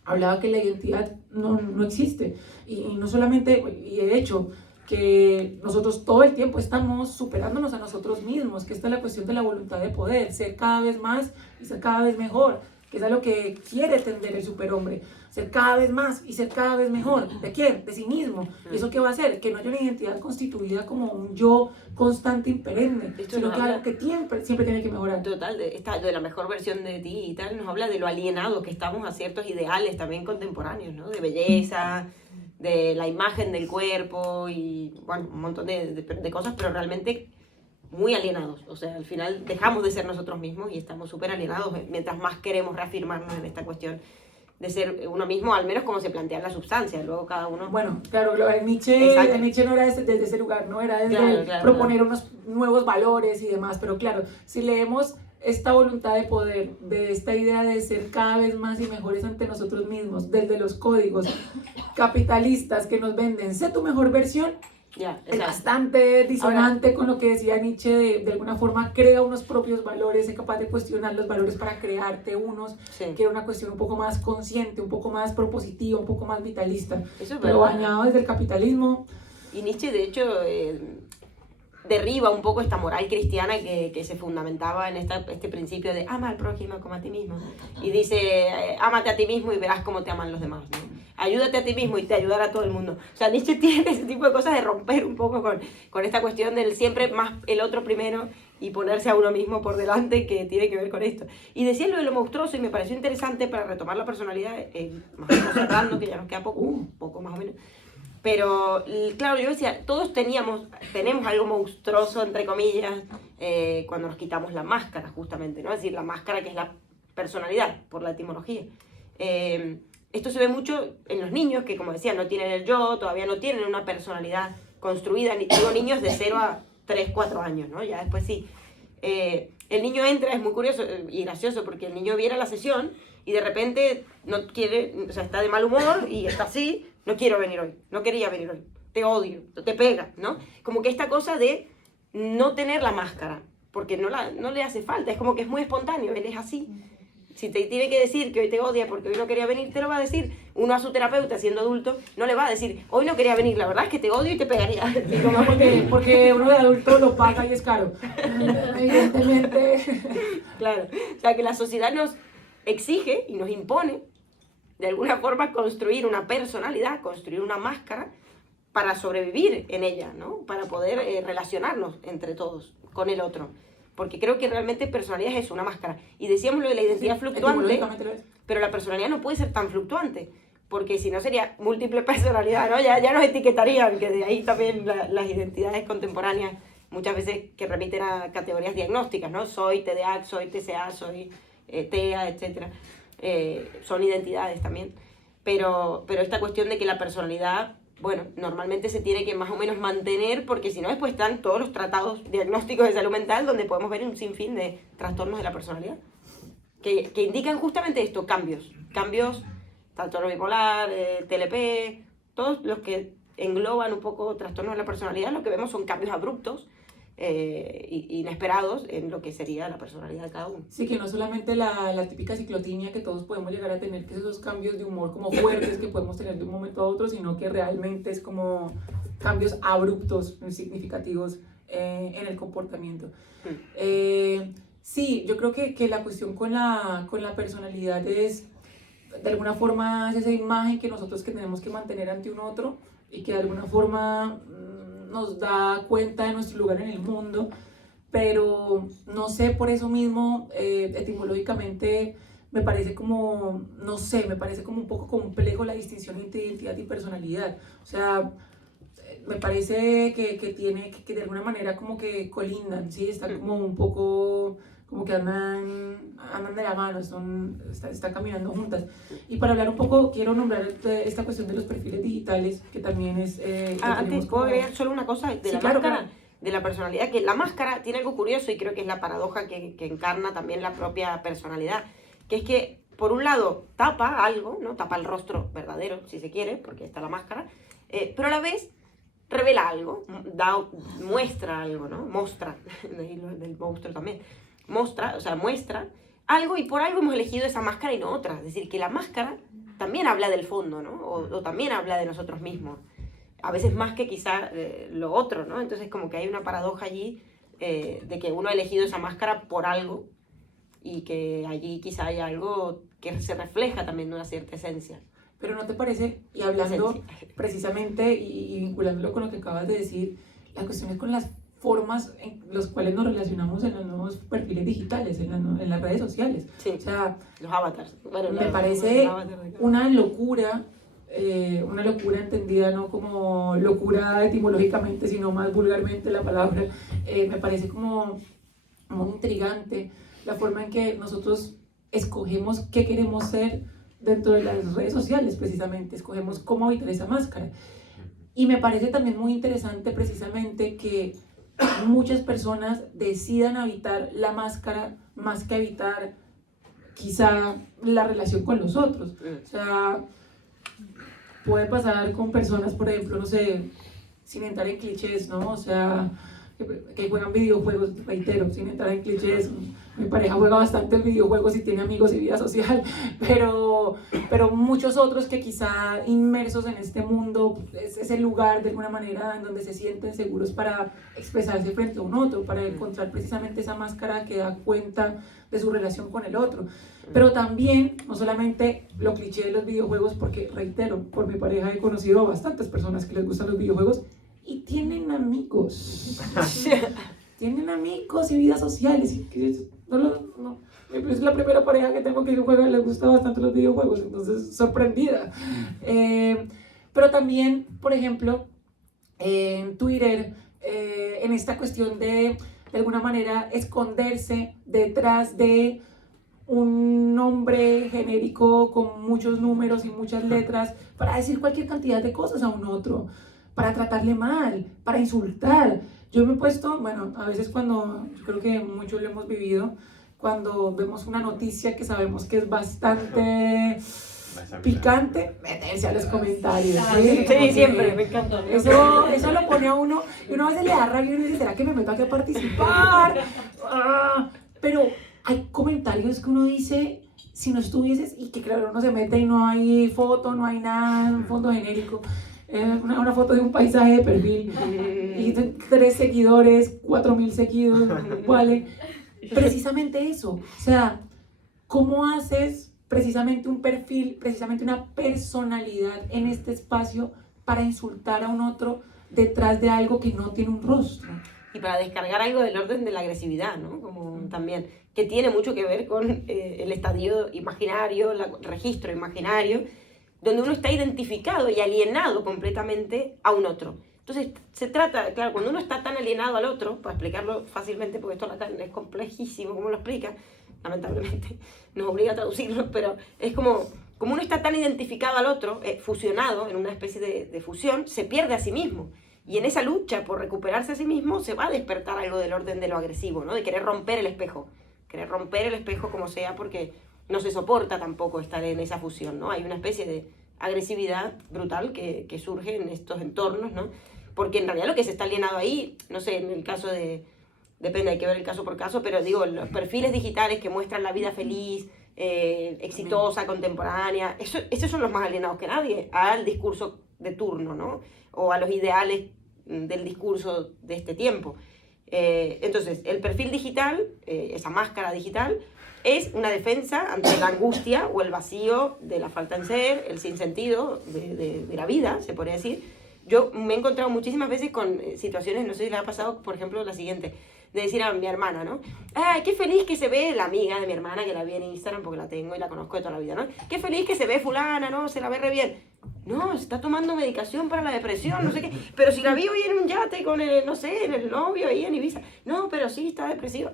hablaba que la identidad no existe. Y no solamente, y de hecho, que nosotros todo el tiempo estamos superándonos a nosotros mismos, que esta es la cuestión de la voluntad de poder, ser cada vez más y ser cada vez mejor, que es a lo que quiere tender el superhombre, ser cada vez más y ser cada vez mejor. ¿De quién? De sí mismo. ¿Y eso qué va a hacer? Que no haya una identidad constituida como un yo constante y perenne, sino que algo que siempre tiene que mejorar. Total, de la mejor versión de ti y tal, nos habla de lo alienado que estamos a ciertos ideales también contemporáneos, ¿no? De belleza, de la imagen del cuerpo y, bueno, un montón de cosas, pero realmente muy alienados. O sea, al final dejamos de ser nosotros mismos y estamos súper alienados mientras más queremos reafirmarnos en esta cuestión de ser uno mismo, al menos como se plantea la substancia, luego cada uno... Bueno, claro, Nietzsche no era desde ese lugar, no era desde proponer unos nuevos valores y demás, pero claro, si leemos esta voluntad de poder, de esta idea de ser cada vez más y mejores ante nosotros mismos, desde los códigos capitalistas que nos venden, sé tu mejor versión, es bastante disonante con lo que decía Nietzsche, de alguna forma crea unos propios valores, es capaz de cuestionar los valores para crearte unos, que era una cuestión un poco más consciente, un poco más propositiva, un poco más vitalista, pero bañado desde el capitalismo. Y Nietzsche de hecho derriba un poco esta moral cristiana que se fundamentaba en este principio de ama al prójimo como a ti mismo, y dice ámate a ti mismo y verás cómo te aman los demás, ¿no? ayúdate a ti mismo y te ayudará a todo el mundo. O sea, Nietzsche tiene ese tipo de cosas de romper un poco con esta cuestión del siempre más el otro primero y ponerse a uno mismo por delante, que tiene que ver con esto. Y decía lo de lo monstruoso y me pareció interesante para retomar la personalidad, más o menos cerrando, que ya nos queda poco más o menos. Pero, claro, yo decía, todos tenemos algo monstruoso, entre comillas, cuando nos quitamos la máscara, justamente, ¿no? Es decir, la máscara que es la personalidad, por la etimología. Esto se ve mucho en los niños, que como decía, no tienen el yo, todavía no tienen una personalidad construida. Digo niños de 0 a 3, 4 años, ¿no? Ya después sí. El niño entra, es muy curioso y gracioso, porque el niño viene a la sesión y de repente no quiere, o sea, está de mal humor y está así, no quiero venir hoy, no quería venir hoy, te odio, te pega, ¿no? Como que esta cosa de no tener la máscara, porque no le hace falta, es como que es muy espontáneo, él es así. Si te tiene que decir que hoy te odia porque hoy no quería venir, te lo va a decir. Uno a su terapeuta, siendo adulto, no le va a decir, hoy no quería venir, la verdad es que te odio y te pegaría. Como porque uno de adulto lo paga y es caro. Evidentemente. Claro, o sea que la sociedad nos exige y nos impone, de alguna forma, construir una personalidad, construir una máscara para sobrevivir en ella, ¿no? Para poder relacionarnos entre todos, con el otro. Porque creo que realmente personalidad es eso, una máscara. Y decíamos lo de la identidad fluctuante, pero la personalidad no puede ser tan fluctuante, porque si no sería múltiple personalidad, ¿no? Ya nos etiquetarían, que de ahí también las identidades contemporáneas, muchas veces que remiten a categorías diagnósticas, ¿no? Soy TDAH, soy TCA, soy TEA, etc. Son identidades también. Pero esta cuestión de que la personalidad, bueno, normalmente se tiene que más o menos mantener, porque si no después están todos los tratados diagnósticos de salud mental donde podemos ver un sinfín de trastornos de la personalidad que indican justamente esto, cambios, trastorno bipolar, TLP, todos los que engloban un poco trastornos de la personalidad, lo que vemos son cambios abruptos, inesperados en lo que sería la personalidad de cada uno. Sí, que no solamente la típica ciclotimia que todos podemos llegar a tener, que es esos cambios de humor como fuertes que podemos tener de un momento a otro, sino que realmente es como cambios abruptos, significativos en el comportamiento. Sí, yo creo que la cuestión con la personalidad es, de alguna forma, es esa imagen que nosotros que tenemos que mantener ante un otro y que de alguna forma nos da cuenta de nuestro lugar en el mundo, pero no sé, por eso mismo, etimológicamente me parece como, no sé, me parece como un poco complejo la distinción entre identidad y personalidad. O sea, me parece que de alguna manera como que colindan, ¿sí? Están como un poco, como que andan de la mano, están caminando juntas. Y para hablar un poco, quiero nombrar esta cuestión de los perfiles digitales, que también es... antes, ¿puedo agregar solo una cosa de la máscara? Claro. De la personalidad, que la máscara tiene algo curioso y creo que es la paradoja que encarna también la propia personalidad, que es que, por un lado, tapa algo, ¿no? Tapa el rostro verdadero, si se quiere, porque está la máscara, pero a la vez revela algo, muestra algo, ¿no? Mostra, del monstruo también. Muestra algo y por algo hemos elegido esa máscara y no otra. Es decir, que la máscara también habla del fondo, ¿no? O también habla de nosotros mismos. A veces más que quizá lo otro, ¿no? Entonces como que hay una paradoja allí de que uno ha elegido esa máscara por algo y que allí quizá hay algo que se refleja también de una cierta esencia. Pero ¿no te parece, y hablando precisamente y vinculándolo con lo que acabas de decir, la cuestión es con las formas en las cuales nos relacionamos en los nuevos perfiles digitales, en las redes sociales? Sí, o sea, los avatars. Bueno, me parece una locura entendida no como locura etimológicamente, sino más vulgarmente la palabra. Me parece como muy intrigante la forma en que nosotros escogemos qué queremos ser dentro de las redes sociales, precisamente, escogemos cómo habitar esa máscara. Y me parece también muy interesante precisamente que muchas personas decidan habitar la máscara más que habitar quizá la relación con los otros. O sea, puede pasar con personas, por ejemplo, no sé, sin entrar en clichés, ¿no? O sea, que juegan videojuegos, reitero, sin entrar en clichés. Mi pareja juega bastante videojuegos y tiene amigos y vida social, pero muchos otros que quizá inmersos en este mundo es ese lugar de alguna manera en donde se sienten seguros para expresarse frente a un otro, para encontrar precisamente esa máscara que da cuenta de su relación con el otro. Pero también, no solamente lo cliché de los videojuegos, porque reitero, por mi pareja he conocido a bastantes personas que les gustan los videojuegos y tienen amigos. Tienen amigos y vidas sociales. Y es la primera pareja que tengo que juega, le gusta bastante los videojuegos, entonces sorprendida. Pero también, por ejemplo, en Twitter, en esta cuestión de alguna manera, esconderse detrás de un nombre genérico con muchos números y muchas letras para decir cualquier cantidad de cosas a un otro, para tratarle mal, para insultar. Yo me he puesto, bueno, a veces cuando, yo creo que muchos lo hemos vivido, cuando vemos una noticia que sabemos que es bastante picante, meterse a los comentarios. Sí, siempre, me encanta. Eso lo pone a uno, y uno a veces le da rabia y uno dice, ¿será que me meto aquí a participar? Pero hay comentarios que uno dice, si no estuvieses, y que claro, uno se mete y no hay foto, no hay nada, un fondo genérico. Una foto de un paisaje de perfil y 3 seguidores, 4.000 seguidos, ¿vale? Precisamente eso, o sea, ¿cómo haces precisamente un perfil, precisamente una personalidad en este espacio para insultar a un otro detrás de algo que no tiene un rostro? Y para descargar algo del orden de la agresividad, ¿no? Como también, que tiene mucho que ver con el estadio imaginario, el registro imaginario, donde uno está identificado y alienado completamente a un otro. Entonces, se trata, claro, cuando uno está tan alienado al otro, para explicarlo fácilmente, porque esto es complejísimo, como lo explica, lamentablemente nos obliga a traducirlo, pero es como uno está tan identificado al otro, fusionado en una especie de fusión, se pierde a sí mismo. Y en esa lucha por recuperarse a sí mismo se va a despertar algo del orden de lo agresivo, ¿no? De querer romper el espejo como sea, porque no se soporta tampoco estar en esa fusión, ¿no? Hay una especie de agresividad brutal que surge en estos entornos, ¿no? Porque en realidad lo que se está alienado ahí, no sé, en el caso de... Depende, hay que ver el caso por caso, pero digo, los perfiles digitales que muestran la vida feliz, exitosa, contemporánea, esos son los más alienados que nadie al discurso de turno, ¿no? O a los ideales del discurso de este tiempo. Entonces, el perfil digital, esa máscara digital, es una defensa ante la angustia o el vacío de la falta en ser, el sinsentido de la vida, se podría decir. Yo me he encontrado muchísimas veces con situaciones, no sé si le ha pasado, por ejemplo, la siguiente, de decir a mi hermana, ¿no? ¡Ay, qué feliz que se ve la amiga de mi hermana, que la vi en Instagram porque la tengo y la conozco de toda la vida, ¿no? ¡Qué feliz que se ve fulana, ¿no? Se la ve re bien. No, se está tomando medicación para la depresión, no sé qué. Pero si la vi hoy en un yate con el, no sé, en el novio ahí en Ibiza. No, pero sí, está depresiva.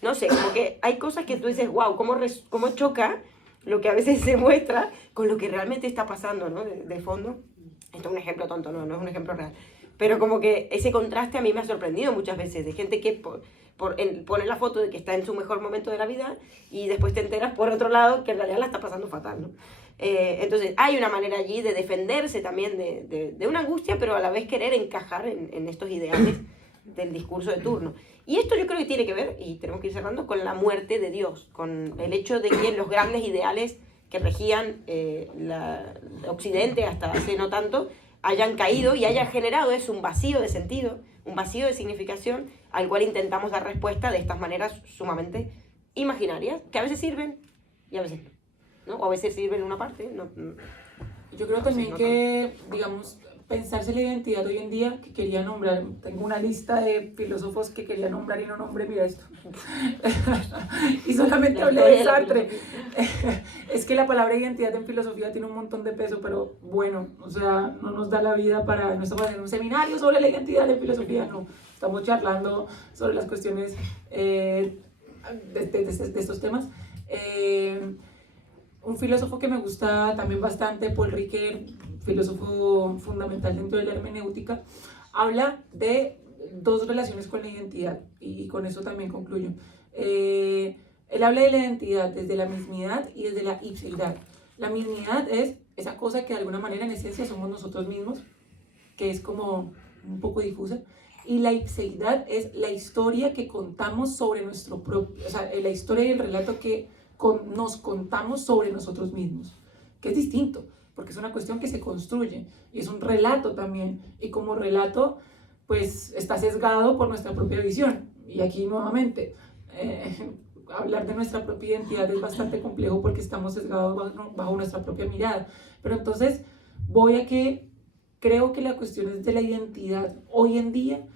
No sé, como que hay cosas que tú dices, wow, cómo choca lo que a veces se muestra con lo que realmente está pasando, ¿no? De fondo. Esto es un ejemplo tonto, no es un ejemplo real. Pero como que ese contraste a mí me ha sorprendido muchas veces, de gente que pone la foto de que está en su mejor momento de la vida y después te enteras por otro lado que en realidad la está pasando fatal, ¿no? Entonces hay una manera allí de defenderse también de una angustia, pero a la vez querer encajar en estos ideales del discurso de turno. Y esto yo creo que tiene que ver, y tenemos que ir cerrando, con la muerte de Dios, con el hecho de que los grandes ideales que regían Occidente hasta hace no tanto, hayan caído y haya generado un vacío de sentido, un vacío de significación, al cual intentamos dar respuesta de estas maneras sumamente imaginarias, que a veces sirven y a veces no, o a veces sirven en una parte. No, yo creo también que, digamos, pensarse la identidad hoy en día, que quería nombrar, tengo una lista de filósofos que quería nombrar y no nombré, mira esto. Y solamente hablé de Sartre. Es que la palabra identidad en filosofía tiene un montón de peso, pero bueno, o sea, no nos da la vida para, no estamos haciendo un seminario sobre la identidad en filosofía, no. Estamos charlando sobre las cuestiones de estos temas. Un filósofo que me gusta también bastante, Paul Ricoeur, filósofo fundamental dentro de la hermenéutica, habla de 2 relaciones con la identidad, y con eso también concluyo. Él habla de la identidad desde la mismidad y desde la ipsidad. La mismidad es esa cosa que de alguna manera en esencia somos nosotros mismos, que es como un poco difusa, y la ipseidad es la historia que contamos sobre nuestro propio, o sea, la historia y el relato que nos contamos sobre nosotros mismos, que es distinto, porque es una cuestión que se construye y es un relato también, y como relato pues está sesgado por nuestra propia visión. Y aquí nuevamente, hablar de nuestra propia identidad es bastante complejo porque estamos sesgados bajo nuestra propia mirada. Pero entonces voy a que creo que las cuestiones de la identidad hoy en día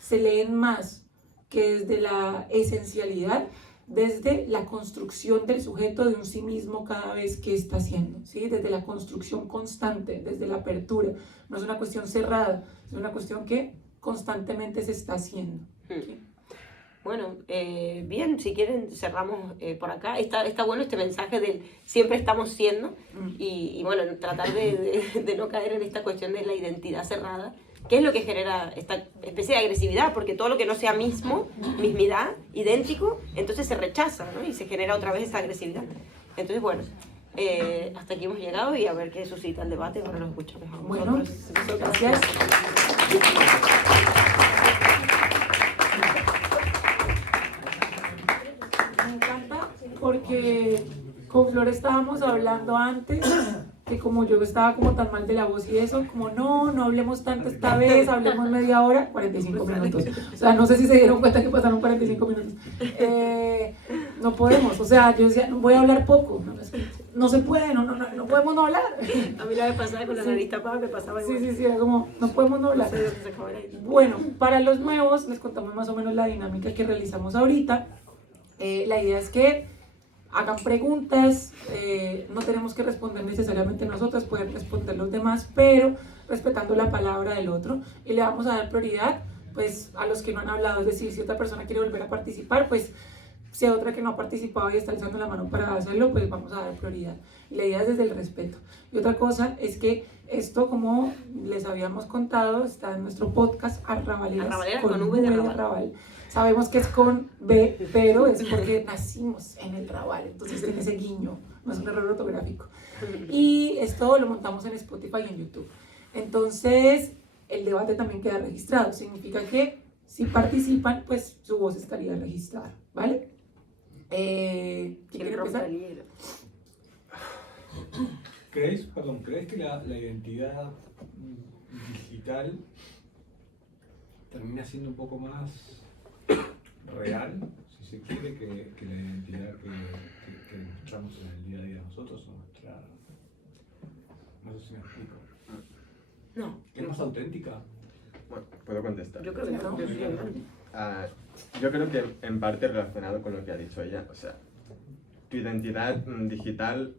se leen más que desde la esencialidad, desde la construcción del sujeto de un sí mismo cada vez que está haciendo, ¿sí? Desde la construcción constante, desde la apertura. No es una cuestión cerrada, es una cuestión que constantemente se está haciendo. ¿Sí? Bueno, bien, si quieren cerramos por acá. Está bueno este mensaje del siempre estamos siendo y bueno, tratar de no caer en esta cuestión de la identidad cerrada, que es lo que genera esta especie de agresividad, porque todo lo que no sea mismidad, idéntico, entonces se rechaza, ¿no? Y se genera otra vez esa agresividad. Entonces, bueno, hasta aquí hemos llegado y a ver qué suscita el debate. Ahora lo escuchamos a vosotros. Bueno, gracias. Me encanta porque con Flor estábamos hablando antes que como yo estaba como tan mal de la voz y eso, como no hablemos tanto esta vez, hablemos media hora, 45 minutos. O sea, no sé si se dieron cuenta que pasaron 45 minutos. No podemos, o sea, yo decía, voy a hablar poco. No se puede, no podemos no hablar. A mí la vez pasada con la nariz tapada me pasaba igual. Sí, era como, no podemos no hablar. Bueno, para los nuevos les contamos más o menos la dinámica que realizamos ahorita. La idea es que hagan preguntas, no tenemos que responder necesariamente nosotras, pueden responder los demás, pero respetando la palabra del otro, y le vamos a dar prioridad pues a los que no han hablado, es decir, si otra persona quiere volver a participar, pues si hay otra que no ha participado y está alzando la mano para hacerlo, pues vamos a dar prioridad. Y la idea es desde el respeto. Y otra cosa es que esto, como les habíamos contado, está en nuestro podcast Arrabaleras con V de Arrabal. Sabemos que es con B, pero es porque nacimos en el Raval, entonces tiene ese guiño, no es un error ortográfico. Y esto lo montamos en Spotify y en YouTube. Entonces, el debate también queda registrado, significa que si participan, pues su voz estaría registrada, ¿vale? ¿Quién quiere empezar? ¿Crees que la identidad digital termina siendo un poco más real, si se quiere, que la identidad que mostramos en el día a día nosotros? No sé si me explico. No. ¿Es más auténtica? Bueno, puedo contestar. Yo creo que no. Yo creo que en parte relacionado con lo que ha dicho ella, o sea, tu identidad digital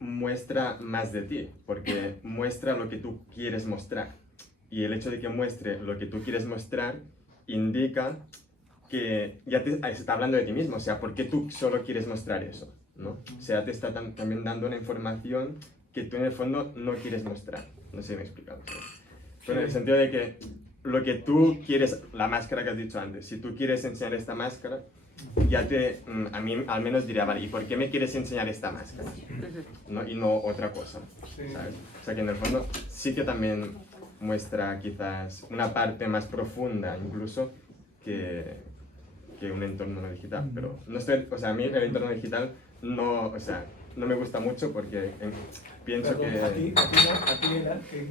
muestra más de ti, porque muestra lo que tú quieres mostrar. Y el hecho de que muestre lo que tú quieres mostrar indica que ya te está hablando de ti mismo, o sea, ¿por qué tú solo quieres mostrar eso? ¿No? O sea, te está también dando una información que tú en el fondo no quieres mostrar. No sé si me he explicado. Pero en el sentido de que lo que tú quieres, la máscara que has dicho antes, si tú quieres enseñar esta máscara, ya a mí al menos diría, vale, ¿y por qué me quieres enseñar esta máscara? ¿No? Y no otra cosa, ¿sabes? O sea que en el fondo sí que también muestra quizás una parte más profunda incluso que un entorno no digital, pero no estoy, o sea, a mí el entorno digital no, o sea, no me gusta mucho porque pienso que... A ti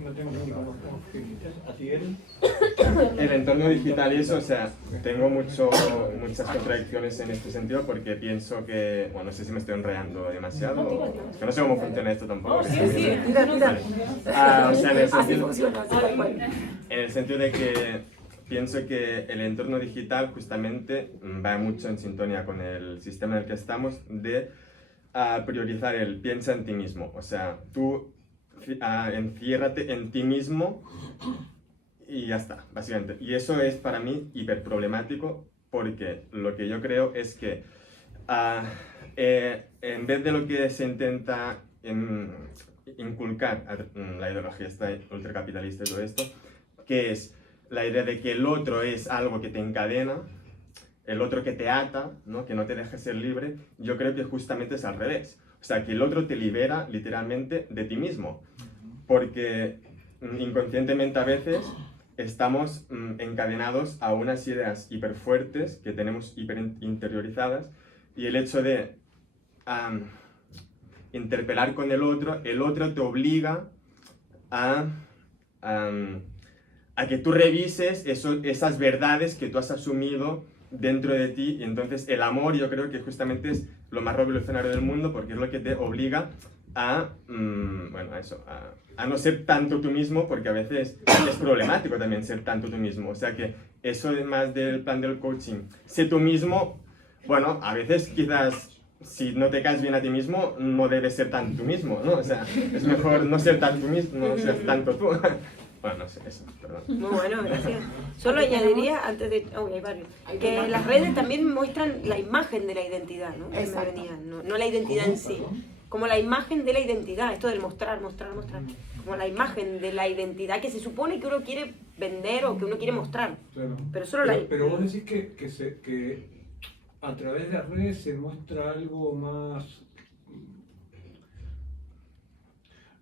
no tengo ni cómo a ti él... El entorno digital y eso, o sea, tengo muchas contradicciones en este sentido porque pienso que, bueno, no sé si me estoy enredando demasiado, es que no sé cómo funciona esto tampoco. Sí, tira. O sea, en el sentido de que pienso que el entorno digital justamente va mucho en sintonía con el sistema en el que estamos de priorizar el piensa en ti mismo, o sea, tú enciérrate en ti mismo y ya está, básicamente. Y eso es para mí hiperproblemático porque lo que yo creo es que en vez de lo que se intenta inculcar la ideología esta ultracapitalista y todo esto, que es la idea de que el otro es algo que te encadena, el otro que te ata, ¿no? Que no te deja ser libre, yo creo que justamente es al revés. O sea, que el otro te libera literalmente de ti mismo. Porque inconscientemente a veces estamos encadenados a unas ideas hiperfuertes que tenemos hiperinteriorizadas, y el hecho de interpelar con el otro te obliga a que tú revises esas verdades que tú has asumido dentro de ti, y entonces el amor yo creo que justamente es lo más revolucionario del mundo, porque es lo que te obliga a, bueno, a no ser tanto tú mismo, porque a veces es problemático también ser tanto tú mismo. O sea que eso más del plan del coaching, sé tú mismo, bueno, a veces quizás si no te caes bien a ti mismo, no debes ser tan tú mismo, ¿no? O sea, es mejor no ser tan tú mismo, no ser tanto tú. Bueno, no sé, eso, perdón. Muy bueno, gracias. Solo añadiría, antes de... Oh, hay varios. Que las redes también muestran la imagen de la identidad, ¿no? Que me venía, no la identidad en sí. Como la imagen de la identidad, esto del mostrar. Como la imagen de la identidad que se supone que uno quiere vender o que uno quiere mostrar. Claro. Pero solo pero vos decís que a través de las redes se muestra algo más...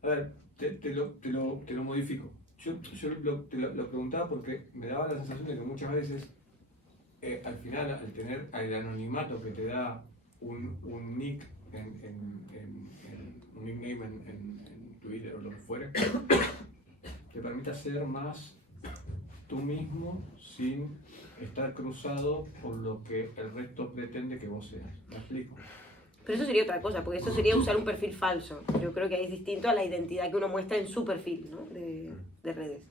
A ver, te lo modifico. Yo te lo preguntaba porque me daba la sensación de que muchas veces, al final, al tener el anonimato que te da un nick un nickname en Twitter o lo que fuere, te permite ser más tú mismo sin estar cruzado por lo que el resto pretende que vos seas. ¿Me explico? Pero eso sería otra cosa, porque eso sería usar un perfil falso. Yo creo que ahí es distinto a la identidad que uno muestra en su perfil, ¿no? de redes.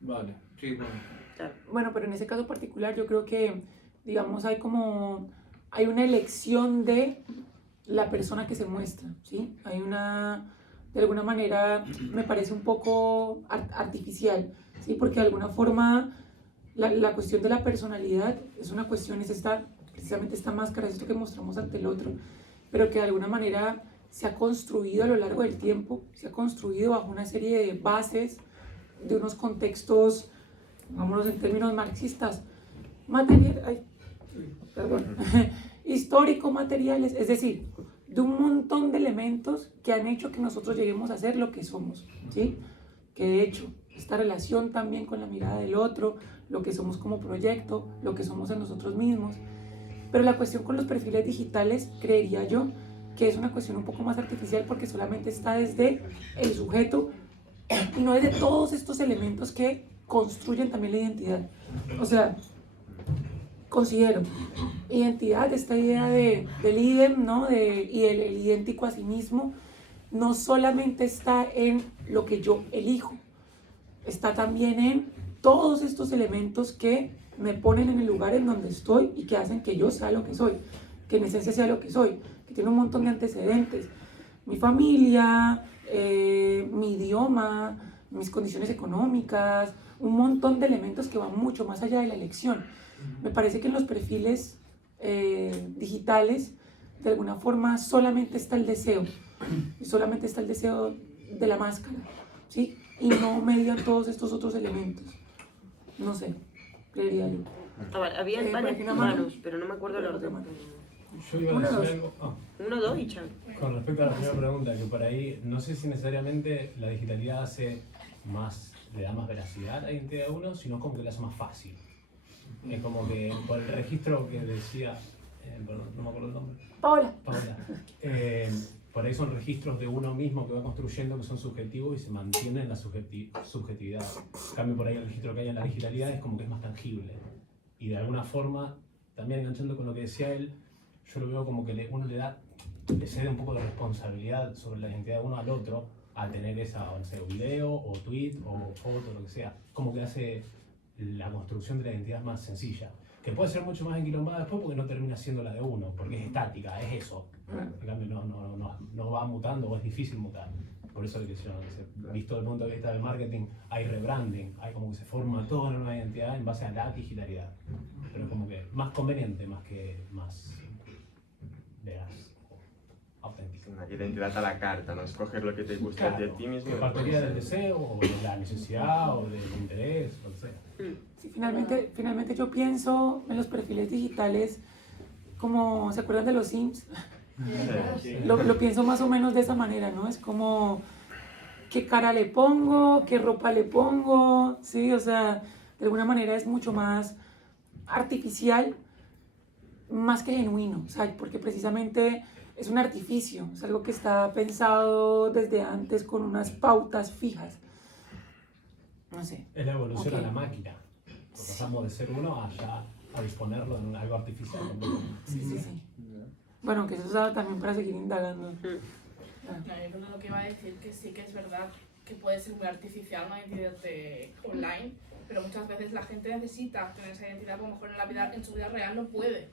Vale, sí, bueno. Claro. Bueno, pero en ese caso particular yo creo que, digamos, hay una elección de la persona que se muestra, ¿sí? Hay de alguna manera, me parece un poco artificial, ¿sí? Porque de alguna forma la cuestión de la personalidad es una cuestión, precisamente esta máscara, es esto que mostramos ante el otro, pero que de alguna manera se ha construido a lo largo del tiempo, se ha construido bajo una serie de bases, de unos contextos, vámonos en términos marxistas, histórico-materiales, es decir, de un montón de elementos que han hecho que nosotros lleguemos a ser lo que somos, ¿sí? Que de hecho, esta relación también con la mirada del otro, lo que somos como proyecto, lo que somos en nosotros mismos. Pero la cuestión con los perfiles digitales, creería yo, que es una cuestión un poco más artificial porque solamente está desde el sujeto y no desde todos estos elementos que construyen también la identidad. O sea, considero identidad, esta idea del idem, ¿no? Y el idéntico a sí mismo, no solamente está en lo que yo elijo, está también en todos estos elementos que me ponen en el lugar en donde estoy y que hacen que yo sea lo que soy, que en esencia sea lo que soy, que tiene un montón de antecedentes. Mi familia, mi idioma, mis condiciones económicas, un montón de elementos que van mucho más allá de la elección. Me parece que en los perfiles digitales, de alguna forma, solamente está el deseo, y solamente está el deseo de la máscara, ¿sí? Y no median todos estos otros elementos. No sé, creería yo. Había varias manos, pero no me acuerdo el orden. Yo iba a decir algo. Uno, dos y chao. Con respecto a la primera pregunta, que por ahí no sé si necesariamente la digitalidad le da más veracidad a la identidad de uno, sino como que le hace más fácil. Es como que por el registro que decía, perdón, no me acuerdo el nombre. Paola. Por ahí son registros de uno mismo que va construyendo, que son subjetivos y se mantienen la subjetividad. En cambio, por ahí el registro que hay en la digitalidad es como que es más tangible. Y de alguna forma, también enganchando con lo que decía él, yo lo veo como que uno le cede un poco de responsabilidad sobre la identidad de uno al otro, al tener esa, no sé, video, o tweet, o foto, lo que sea. Como que hace la construcción de la identidad más sencilla. Que puede ser mucho más enquilombada después porque no termina siendo la de uno, porque es estática, es eso. En cambio no va mutando o es difícil mutar. Por eso lo que yo, visto desde el punto de vista del marketing, hay rebranding, hay como que se forma toda una nueva identidad en base a la digitalidad. Pero como que más conveniente, más veraz, auténtico. Una identidad a la carta, ¿no? Escoger lo que te gusta de ti mismo. Que partiría del deseo, o de la necesidad, o del interés, lo que sea. Sí, finalmente yo pienso en los perfiles digitales como, ¿se acuerdan de los Sims? Sí. Lo pienso más o menos de esa manera, ¿no? Es como qué cara le pongo, qué ropa le pongo, ¿sí? O sea, de alguna manera es mucho más artificial, más que genuino, o sea, porque precisamente es un artificio, es algo que está pensado desde antes con unas pautas fijas. No sé. Es la evolución Ok. a la máquina. Pasamos de ser uno a ya a disponerlo en algo artificial. Sí, sí, sí. Bueno, que eso es algo también para seguir indagando. Ah. No, yo creo que lo que iba a decir que sí que es verdad que puede ser muy artificial una identidad online, pero muchas veces la gente necesita tener esa identidad, a lo mejor en su vida real no puede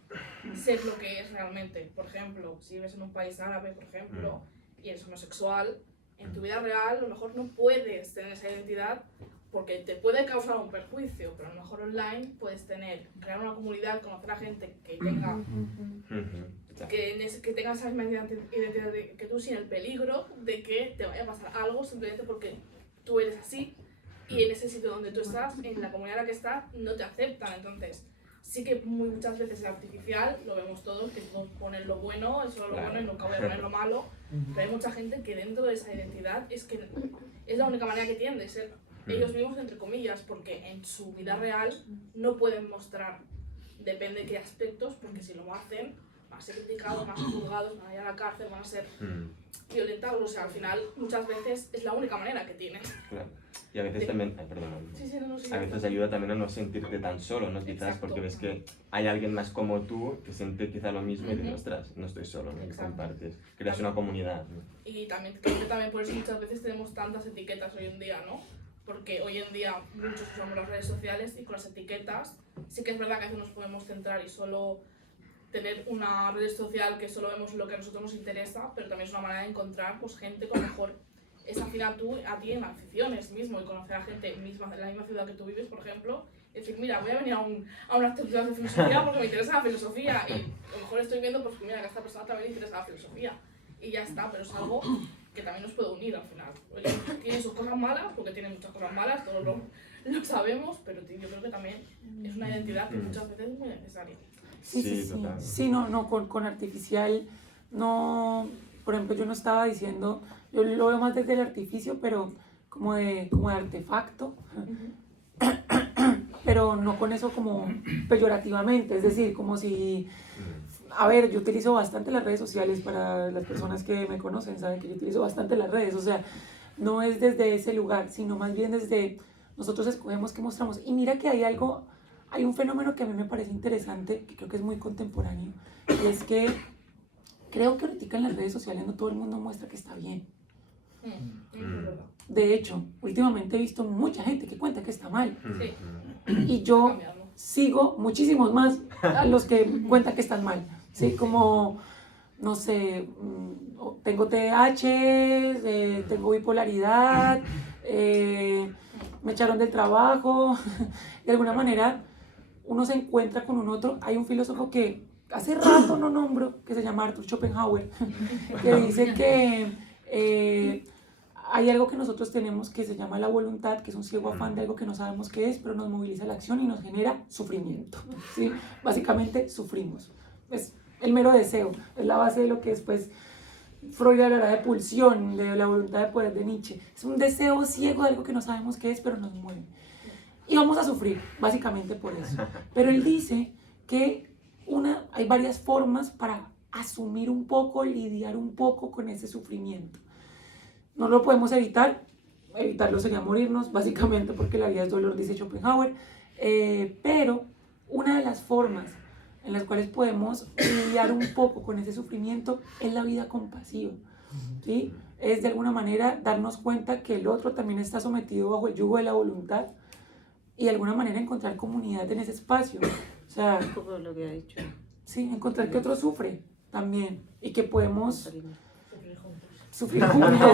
ser lo que es realmente. Por ejemplo, si vives en un país árabe, por ejemplo, y eres homosexual, en tu vida real a lo mejor no puedes tener esa identidad porque te puede causar un perjuicio, pero a lo mejor online puedes crear una comunidad, conocer a gente que tenga que tengas esa misma identidad que tú sin el peligro de que te vaya a pasar algo simplemente porque tú eres así y en ese sitio donde tú estás, en la comunidad en la que estás, no te aceptan. Entonces, sí que muchas veces es artificial, lo vemos todos, que todos ponen lo bueno, eso es lo bueno y nunca voy a poner lo malo, pero hay mucha gente que dentro de esa identidad es que es la única manera que tienen de ser ellos mismos, entre comillas, porque en su vida real no pueden mostrar, depende de qué aspectos, porque si lo hacen van a ser criticados, van a ser juzgados, van a ir a la cárcel, van a ser violentados. O sea, al final muchas veces es la única manera que tienen. Claro. Y a veces también, perdón, a veces ayuda también a no sentirte tan solo, ¿no? Quizás Exacto. porque ves que hay alguien más como tú que siente quizá lo mismo y dices, ostras, no estoy solo, ¿no? Que Exacto. compartes, creas una comunidad, ¿no? Y también creo que también por eso muchas veces tenemos tantas etiquetas hoy en día, ¿no? Porque hoy en día muchos usamos las redes sociales y con las etiquetas sí que es verdad que a veces nos podemos centrar y solo tener una red social que solo vemos lo que a nosotros nos interesa, pero también es una manera de encontrar pues, gente con mejor es afín a ti en aficiones mismo y conocer a gente misma en la misma ciudad que tú vives, por ejemplo, y decir, mira, voy a venir a una actividad de filosofía porque me interesa la filosofía y a lo mejor estoy viendo, pues mira, que a esta persona también le interesa la filosofía y ya está, pero es algo que también nos puede unir al final. Oye, tiene sus cosas malas, porque tiene muchas cosas malas, todos lo sabemos, pero yo creo que también es una identidad que muchas veces es muy necesaria. Sí, sí, Sí, sí. total. Sí, no, con artificial, no, por ejemplo, yo no estaba diciendo, yo lo veo más desde el artificio, pero como de artefacto, pero no con eso como peyorativamente, es decir, como si, a ver, yo utilizo bastante las redes sociales para las personas que me conocen, saben que yo utilizo bastante las redes, o sea, no es desde ese lugar, sino más bien desde nosotros escogemos qué mostramos. Y mira que hay un fenómeno que a mí me parece interesante, que creo que es muy contemporáneo, y es que creo que ahorita en las redes sociales no todo el mundo muestra que está bien. Es verdad. De hecho, últimamente he visto mucha gente que cuenta que está mal. Sí. Y yo sigo muchísimos más a los que cuentan que están mal. ¿Sí? Como, no sé, tengo TDAH, tengo bipolaridad, me echaron del trabajo. De alguna manera, uno se encuentra con un otro. Hay un filósofo que hace rato no nombro, que se llama Arthur Schopenhauer, que dice que hay algo que nosotros tenemos que se llama la voluntad, que es un ciego afán de algo que no sabemos qué es, pero nos moviliza a la acción y nos genera sufrimiento. ¿Sí? Básicamente sufrimos. Es el mero deseo, es la base de lo que después Freud hablará de pulsión, de la voluntad de poder de Nietzsche. Es un deseo ciego de algo que no sabemos qué es, pero nos mueve. Y vamos a sufrir, básicamente por eso. Pero él dice que hay varias formas para asumir un poco, lidiar un poco con ese sufrimiento. No lo podemos evitar, evitarlo sería morirnos, básicamente porque la vida es dolor, dice Schopenhauer, pero una de las formas en las cuales podemos lidiar un poco con ese sufrimiento es la vida compasiva, ¿sí? Es de alguna manera darnos cuenta que el otro también está sometido bajo el yugo de la voluntad y de alguna manera encontrar comunidad en ese espacio, o sea, Un poco lo que ha dicho. sí, encontrar que otro sufre también y que podemos Salina. sufrir juntos,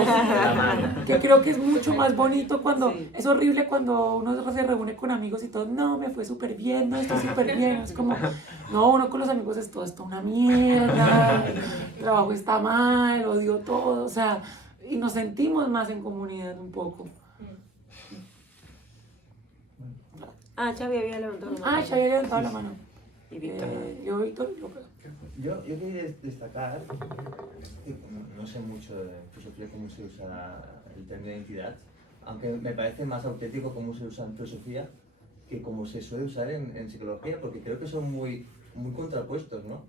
que creo que es mucho más bonito cuando, Sí. es horrible cuando uno se reúne con amigos y todo, no, me fue súper bien, no, estoy súper bien, es como, no, uno con los amigos es todo está una mierda, el trabajo está mal, odio todo, o sea, y nos sentimos más en comunidad un poco. Ah, Xavi había levantado la mano. Ah, ya había levantado la mano. Y Víctor. Yo, Víctor, Yo quería destacar, que no sé mucho de filosofía cómo se usa el término identidad, aunque me parece más auténtico cómo se usa en filosofía que como se suele usar en psicología, porque creo que son muy contrapuestos, ¿no?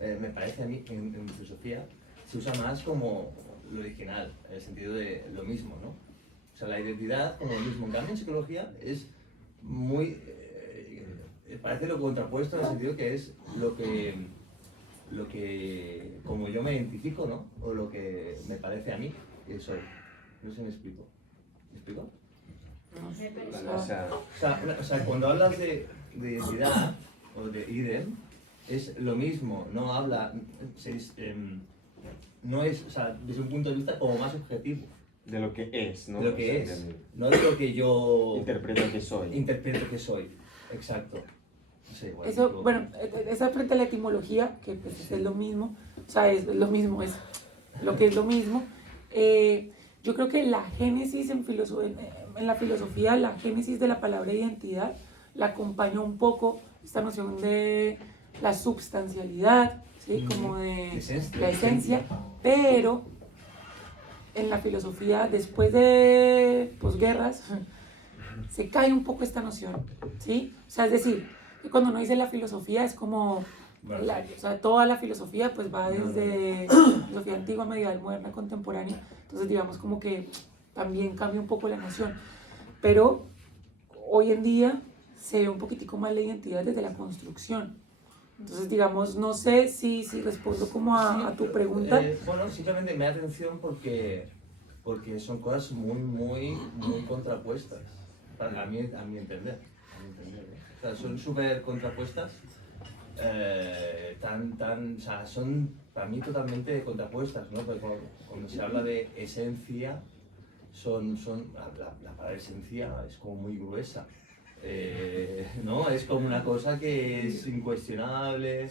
Me parece a mí que en filosofía se usa más como lo original, en el sentido de lo mismo, ¿no? O sea, la identidad como lo mismo. En cambio, en psicología es muy... parece lo contrapuesto en el sentido que es lo que como yo me identifico, ¿no? O lo que me parece a mí que soy. No sé si me explico. ¿Me explico? O sea, cuando hablas de identidad o de idem, es lo mismo, no habla, no es, o sea, desde un punto de vista como más objetivo. De lo que es, ¿no? De lo que O sea, es, no de lo que yo interpreto que soy. interpreto que soy. Exacto. No sé, igual, Eso, luego- bueno, esa frente a la etimología, que pues es lo mismo, o sea, es lo mismo, es lo que es lo mismo. Yo creo que la génesis en la filosofía, la génesis de la palabra identidad, la acompaña un poco esta noción de la substancialidad, ¿sí? Como de la esencia, pero en la filosofía, después de posguerras, se cae un poco esta noción, ¿sí? O sea, es decir, que cuando uno dice la filosofía es como, o sea, toda la filosofía pues va desde filosofía antigua, medieval, moderna, contemporánea, entonces digamos como que también cambia un poco la noción, pero hoy en día se ve un poquitico más la identidad desde la construcción. Entonces, digamos, no sé si respondo como a tu pregunta. Bueno, simplemente me da atención porque son cosas muy contrapuestas, a mi entender. O sea, son súper contrapuestas, o sea, son para mí totalmente contrapuestas, ¿no? Porque cuando se habla de esencia, la palabra esencia es como muy gruesa. ¿No? Es como una cosa que es incuestionable,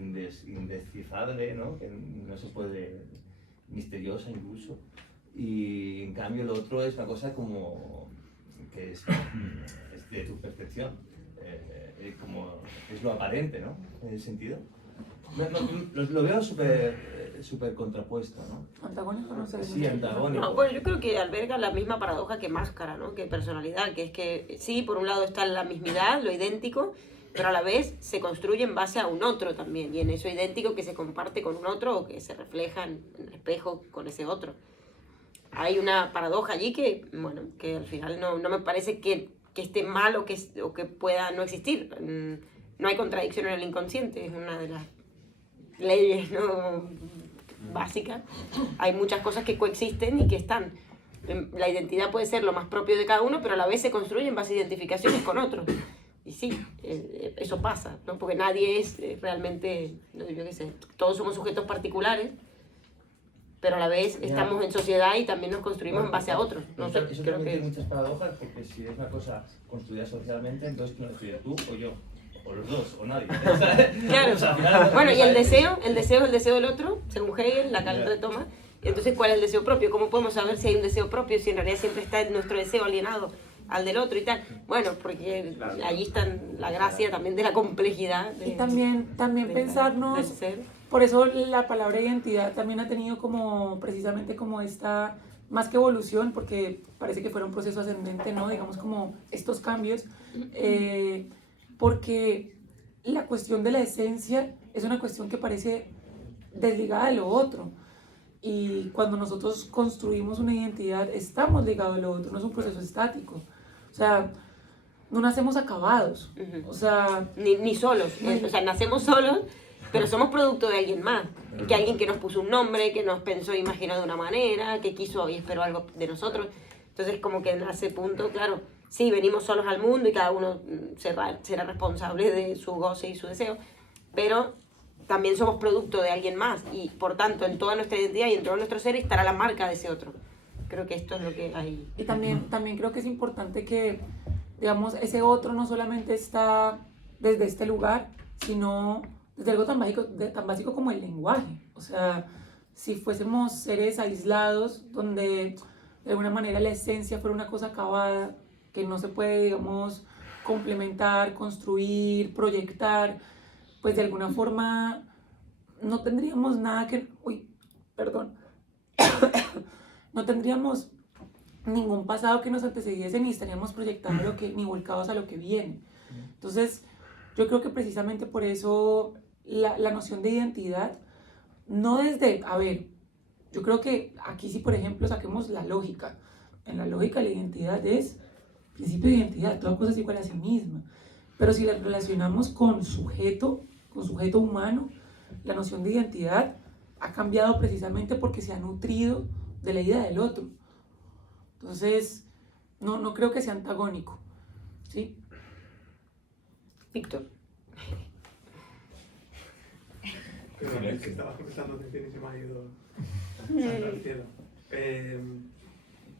indescifrable, ¿no? Que no se puede, misteriosa incluso, y en cambio lo otro es una cosa como que es de tu percepción, como es lo aparente, ¿no? En el sentido. Lo veo súper contrapuesto, ¿no? ¿Antagónico no sé? Sí, antagónico. No, bueno, yo creo que alberga la misma paradoja que máscara, ¿no? Que personalidad, que es que sí, por un lado está la mismidad, lo idéntico, pero a la vez se construye en base a un otro también, y en eso idéntico que se comparte con un otro o que se refleja en el espejo con ese otro. Hay una paradoja allí que, bueno, que al final no me parece que esté mal o que pueda no existir. No hay contradicción en el inconsciente, es una de las leyes, ¿no? Básicas. Hay muchas cosas que coexisten y que están. La identidad puede ser lo más propio de cada uno, pero a la vez se construye en base a identificaciones con otros. Y sí, eso pasa, ¿no? Porque nadie es realmente, no, yo qué sé, todos somos sujetos particulares, pero a la vez estamos en sociedad y también nos construimos en base a otros. No sé, Eso creo también que... tiene muchas paradojas, porque si es una cosa construida socialmente, entonces ¿quién lo construye? ¿Tú o yo? O los dos, o nadie. Claro. O sea, al final, Bueno, y o sea, el deseo es el deseo del otro, según Hegel, Lacan retoma. Entonces, ¿cuál es el deseo propio? ¿Cómo podemos saber si hay un deseo propio, si en realidad siempre está nuestro deseo alienado al del otro y tal? Bueno, porque allí está la gracia también de la complejidad. Y también del pensarnos, ser. por eso la palabra identidad también ha tenido como, precisamente como esta, más que evolución, porque parece que fuera un proceso ascendente, ¿no? Digamos como estos cambios, porque la cuestión de la esencia es una cuestión que parece desligada de lo otro. Y cuando nosotros construimos una identidad, estamos ligados a lo otro, no es un proceso estático. O sea, no nacemos acabados. O sea, Ni solos, o sea, nacemos solos, pero somos producto de alguien más. Que alguien que nos puso un nombre, que nos pensó e imaginó de una manera, que quiso y esperó algo de nosotros. Entonces, como que en ese punto, claro, sí, venimos solos al mundo y cada uno será responsable de su goce y su deseo, pero también somos producto de alguien más y, por tanto, en toda nuestra identidad y en todo nuestro ser estará la marca de ese otro. Creo que esto es lo que hay. y también creo que es importante que, digamos, ese otro no solamente está desde este lugar, sino desde algo tan básico como el lenguaje. O sea, si fuésemos seres aislados, donde de alguna manera la esencia fuera una cosa acabada, que no se puede, digamos, complementar, construir, proyectar, pues de alguna forma no tendríamos nada que... Uy, perdón. no tendríamos ningún pasado que nos antecediese, ni estaríamos proyectando ni volcados a lo que viene. Entonces, yo creo que precisamente por eso la noción de identidad, no desde, a ver, yo creo que aquí sí, por ejemplo, saquemos la lógica. En la lógica la identidad es principio de identidad, toda cosa es igual a sí misma. Pero si la relacionamos con sujeto humano, la noción de identidad ha cambiado precisamente porque se ha nutrido de la idea del otro. Entonces, no creo que sea antagónico, ¿sí? Víctor. Perdón, es que estaba prestando atención y se me ha ido santo al cielo.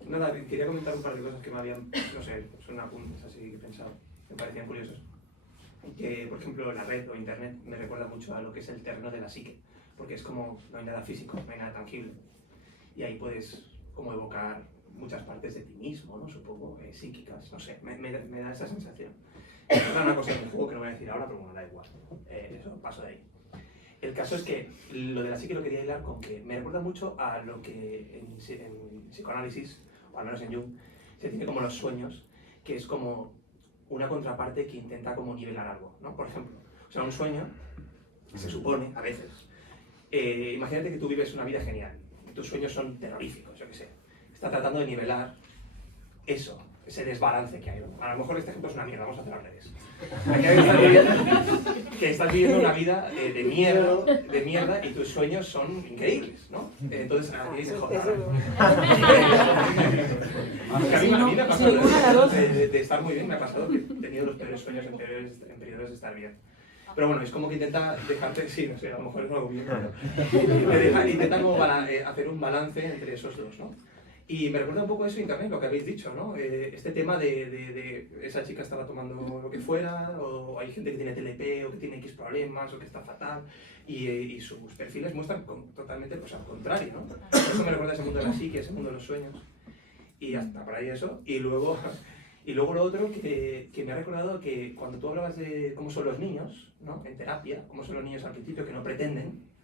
Nada, quería comentar un par de cosas que me habían, no sé, son apuntes así que he pensado, me parecían curiosos. Que, por ejemplo, la red o internet me recuerda mucho a lo que es el terreno de la psique, porque es como, no hay nada físico, no hay nada tangible. Y ahí puedes como evocar muchas partes de ti mismo, ¿no? Supongo, psíquicas, no sé, me da esa sensación. Es una cosa de un juego que no voy a decir ahora, pero bueno, da igual. Eso, paso de ahí. El caso es que lo de la psique lo quería hilar con que me recuerda mucho a lo que en psicoanálisis, o al menos en Jung, se tiene como los sueños, que es como una contraparte que intenta como nivelar algo, ¿no? Por ejemplo, o sea, un sueño, se supone, a veces, imagínate que tú vives una vida genial, tus sueños son terroríficos, yo qué sé, está tratando de nivelar eso, ese desbalance que hay. A lo mejor este ejemplo es una mierda, vamos a hacer al revés. Que estás viviendo una vida de mierda y tus sueños son increíbles, ¿no? Entonces, aquí se joda. A mí me ha pasado de estar muy bien, me ha pasado que he tenido los peores sueños en periodos de estar bien. Pero bueno, es como que intenta dejarte, sí, no sé, a lo mejor es algo bien, pero intenta como hacer un balance entre esos dos, ¿no? Y me recuerda un poco eso Internet, lo que habéis dicho, ¿no? Este tema de esa chica estaba tomando lo que fuera, o hay gente que tiene TLP, o que tiene X problemas, o que está fatal, y sus perfiles muestran totalmente pues, al contrario, ¿no? Eso me recuerda a ese mundo de la psique, ese mundo de los sueños, y hasta por ahí eso. Y luego lo otro que me ha recordado que cuando tú hablabas de cómo son los niños, ¿no? En terapia, cómo son los niños al principio, que no pretenden,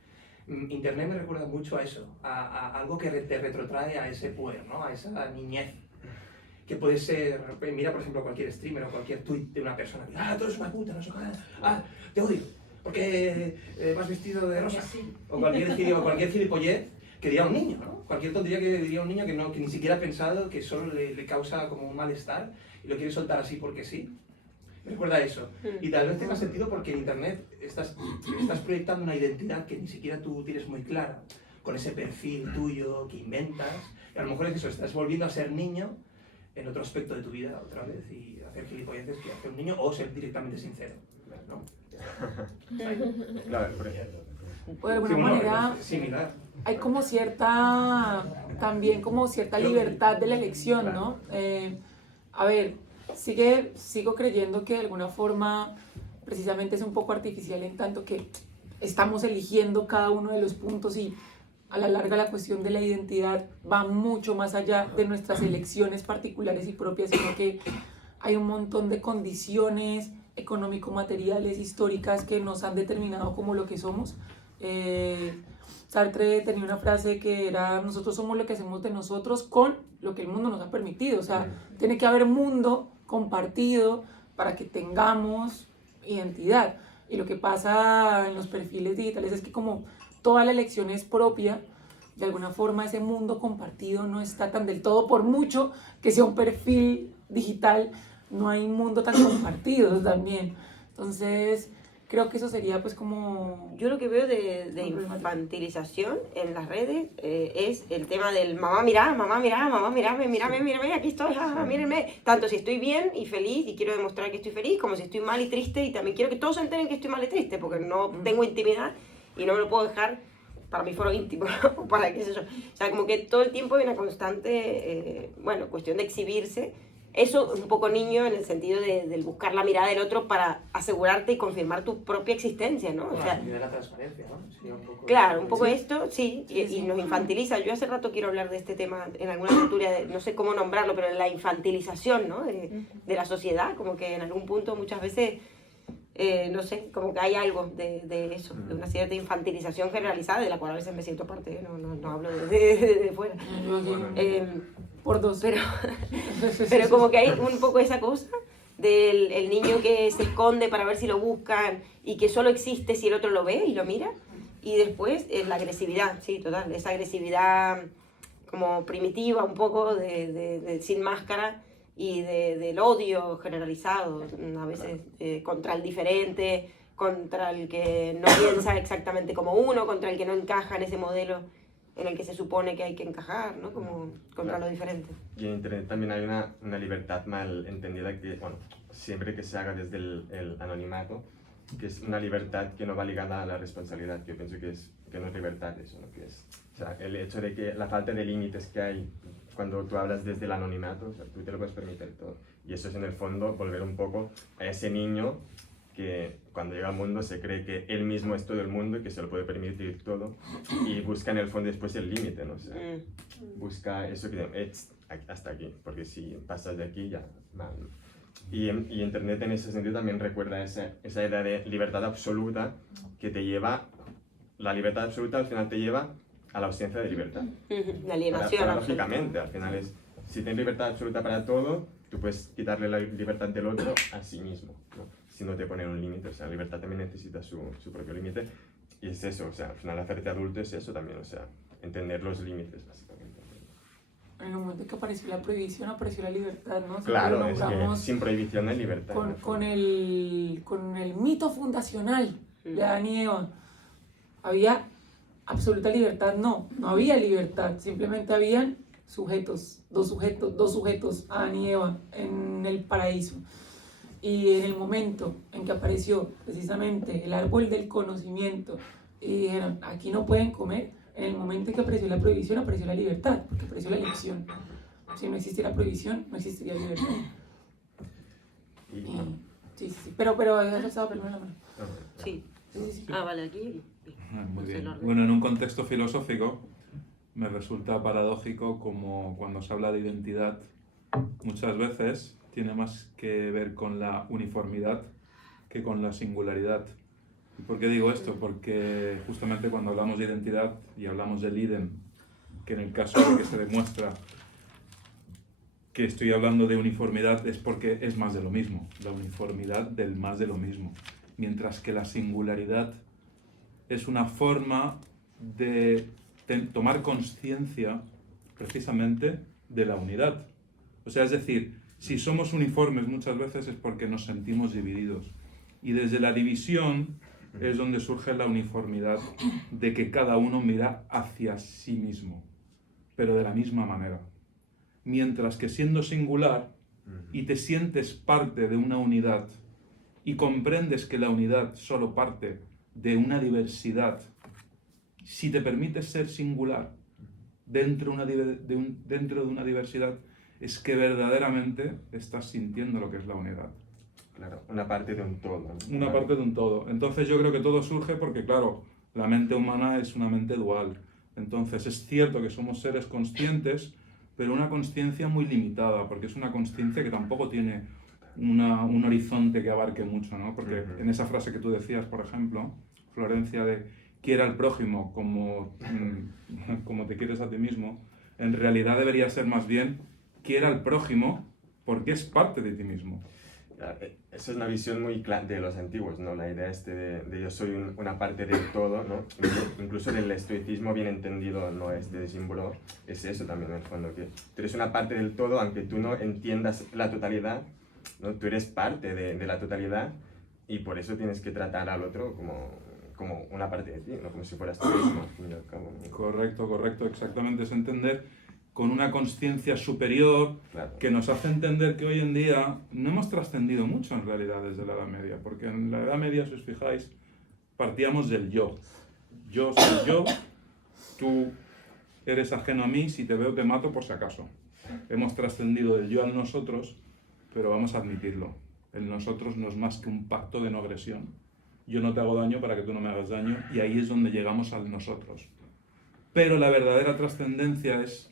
Internet me recuerda mucho a eso, a algo que te retrotrae a ese puer, ¿no? A esa niñez, que puede ser, mira por ejemplo cualquier streamer o cualquier tweet de una persona, tú eres una puta, no sé qué, te odio, porque vas vestido de rosa, o cualquier gilipollez que diría un niño, ¿no? Cualquier tontería que diría un niño que ni siquiera ha pensado, que solo le causa como un malestar y lo quiere soltar así porque sí. Me recuerda a eso. Y tal vez tenga sentido porque en Internet estás proyectando una identidad que ni siquiera tú tienes muy clara, con ese perfil tuyo que inventas, y a lo mejor es eso, estás volviendo a ser niño en otro aspecto de tu vida otra vez y hacer gilipolleces que hace un niño o ser directamente sincero, ¿no? Claro, por ejemplo. O de alguna manera similar. hay como también como cierta libertad de la elección, ¿no? A ver, sigo creyendo que de alguna forma precisamente es un poco artificial en tanto que estamos eligiendo cada uno de los puntos y a la larga la cuestión de la identidad va mucho más allá de nuestras elecciones particulares y propias, sino que hay un montón de condiciones económico-materiales, históricas que nos han determinado como lo que somos. Sartre tenía una frase que era: nosotros somos lo que hacemos de nosotros con lo que el mundo nos ha permitido. O sea, tiene que haber mundo compartido para que tengamos identidad. Y lo que pasa en los perfiles digitales es que como toda la elección es propia, de alguna forma ese mundo compartido no está tan del todo, por mucho que sea un perfil digital, no hay un mundo tan compartido también. Entonces creo que eso sería pues como... Yo lo que veo de infantilización en las redes es el tema del mamá mira, mírame, aquí estoy, mírenme. Tanto si estoy bien y feliz y quiero demostrar que estoy feliz, como si estoy mal y triste, y también quiero que todos se enteren que estoy mal y triste, porque no tengo intimidad y no me lo puedo dejar para mi foro íntimo, o para qué sé yo. O sea, como que todo el tiempo hay una constante, cuestión de exhibirse. Eso es un poco niño en el sentido del buscar la mirada del otro para asegurarte y confirmar tu propia existencia, ¿no? O sea, de la transparencia, ¿no? Sí, un poco claro, un poco esto, sí, y nos infantiliza. Yo hace rato quiero hablar de este tema en alguna cultura, no sé cómo nombrarlo, pero la infantilización, ¿no? De la sociedad, como que en algún punto muchas veces no sé, como que hay algo de eso, de una cierta infantilización generalizada, de la cual a veces me siento parte, no hablo de fuera. Por dos. Pero como que hay un poco esa cosa del el niño que se esconde para ver si lo buscan y que solo existe si el otro lo ve y lo mira. Y después la agresividad, sí, total, esa agresividad como primitiva un poco, sin máscara y del odio generalizado, a veces contra el diferente, contra el que no piensa exactamente como uno, contra el que no encaja en ese modelo en el que se supone que hay que encajar, ¿no? Como contra lo diferente. Y en Internet también hay una libertad mal entendida que, bueno, siempre que se haga desde el anonimato, que es una libertad que no va ligada a la responsabilidad. Yo pienso que no es libertad eso, ¿no? Que es, o sea, el hecho de que la falta de límites que hay cuando tú hablas desde el anonimato, o sea, tú te lo puedes permitir todo. Y eso es en el fondo volver un poco a ese niño que cuando llega al mundo se cree que él mismo es todo el mundo y que se lo puede permitir todo y busca en el fondo después el límite, ¿no? O sea, busca eso que es hasta aquí, porque si pasas de aquí ya mal. Y Internet en ese sentido también recuerda esa idea de libertad absoluta que te lleva, la libertad absoluta al final te lleva a la ausencia de libertad. La alienación. Paradójicamente, al final es, si tienes libertad absoluta para todo, tú puedes quitarle la libertad del otro a sí mismo, ¿no? Si no te ponen un límite, o sea, la libertad también necesita su propio límite. Y es eso, o sea, al final hacerte adulto es eso también, o sea, entender los límites, básicamente. En el momento que apareció la prohibición, apareció la libertad, ¿no? Claro, es que sin prohibición no hay libertad. Con el mito fundacional de Adán y Eva, ¿había absoluta libertad? No había libertad, simplemente habían dos sujetos, Adán y Eva, en el paraíso. Y en el momento en que apareció precisamente el árbol del conocimiento y dijeron, aquí no pueden comer, en el momento en que apareció la prohibición, apareció la libertad, porque apareció la elección. Si no existiera prohibición, no existiría libertad. Sí. Pero ya estaba primero la mano. Sí. Vale, aquí. Muy bien. Bueno, en un contexto filosófico me resulta paradójico como cuando se habla de identidad, muchas veces tiene más que ver con la uniformidad que con la singularidad. ¿Y por qué digo esto? Porque justamente cuando hablamos de identidad y hablamos del idem, que en el caso de que se demuestra que estoy hablando de uniformidad es porque es más de lo mismo, la uniformidad del más de lo mismo, mientras que la singularidad es una forma de tomar conciencia precisamente de la unidad. O sea, es decir, si somos uniformes muchas veces es porque nos sentimos divididos. Y desde la división es donde surge la uniformidad de que cada uno mira hacia sí mismo, pero de la misma manera. Mientras que siendo singular y te sientes parte de una unidad y comprendes que la unidad solo parte de una diversidad, si te permites ser singular dentro de una diversidad, es que verdaderamente estás sintiendo lo que es la unidad. Claro, una parte de un todo, ¿no? Una parte de un todo. Entonces yo creo que todo surge porque, claro, la mente humana es una mente dual. Entonces es cierto que somos seres conscientes, pero una consciencia muy limitada, porque es una consciencia que tampoco tiene un horizonte que abarque mucho, ¿no? Porque en esa frase que tú decías, por ejemplo, Florencia, de quiera al prójimo como te quieres a ti mismo, en realidad debería ser más bien quiera al prójimo porque es parte de ti mismo. Esa es una visión muy clara de los antiguos, ¿no? La idea de yo soy una parte del todo, ¿no? Incluso en el estoicismo bien entendido, no es de símbolo, es eso también en el fondo, que tú eres una parte del todo, aunque tú no entiendas la totalidad, ¿no? Tú eres parte de la totalidad y por eso tienes que tratar al otro como una parte de ti, no como si fueras tú mismo, al fin y al cabo, ¿no? Correcto, exactamente, es entender con una conciencia superior, claro, que nos hace entender que hoy en día no hemos trascendido mucho en realidad desde la Edad Media, porque en la Edad Media, si os fijáis, partíamos del yo. Yo soy yo, tú eres ajeno a mí, si te veo te mato por si acaso. Hemos trascendido del yo al nosotros, pero vamos a admitirlo. El nosotros no es más que un pacto de no agresión. Yo no te hago daño para que tú no me hagas daño, y ahí es donde llegamos al nosotros. Pero la verdadera trascendencia es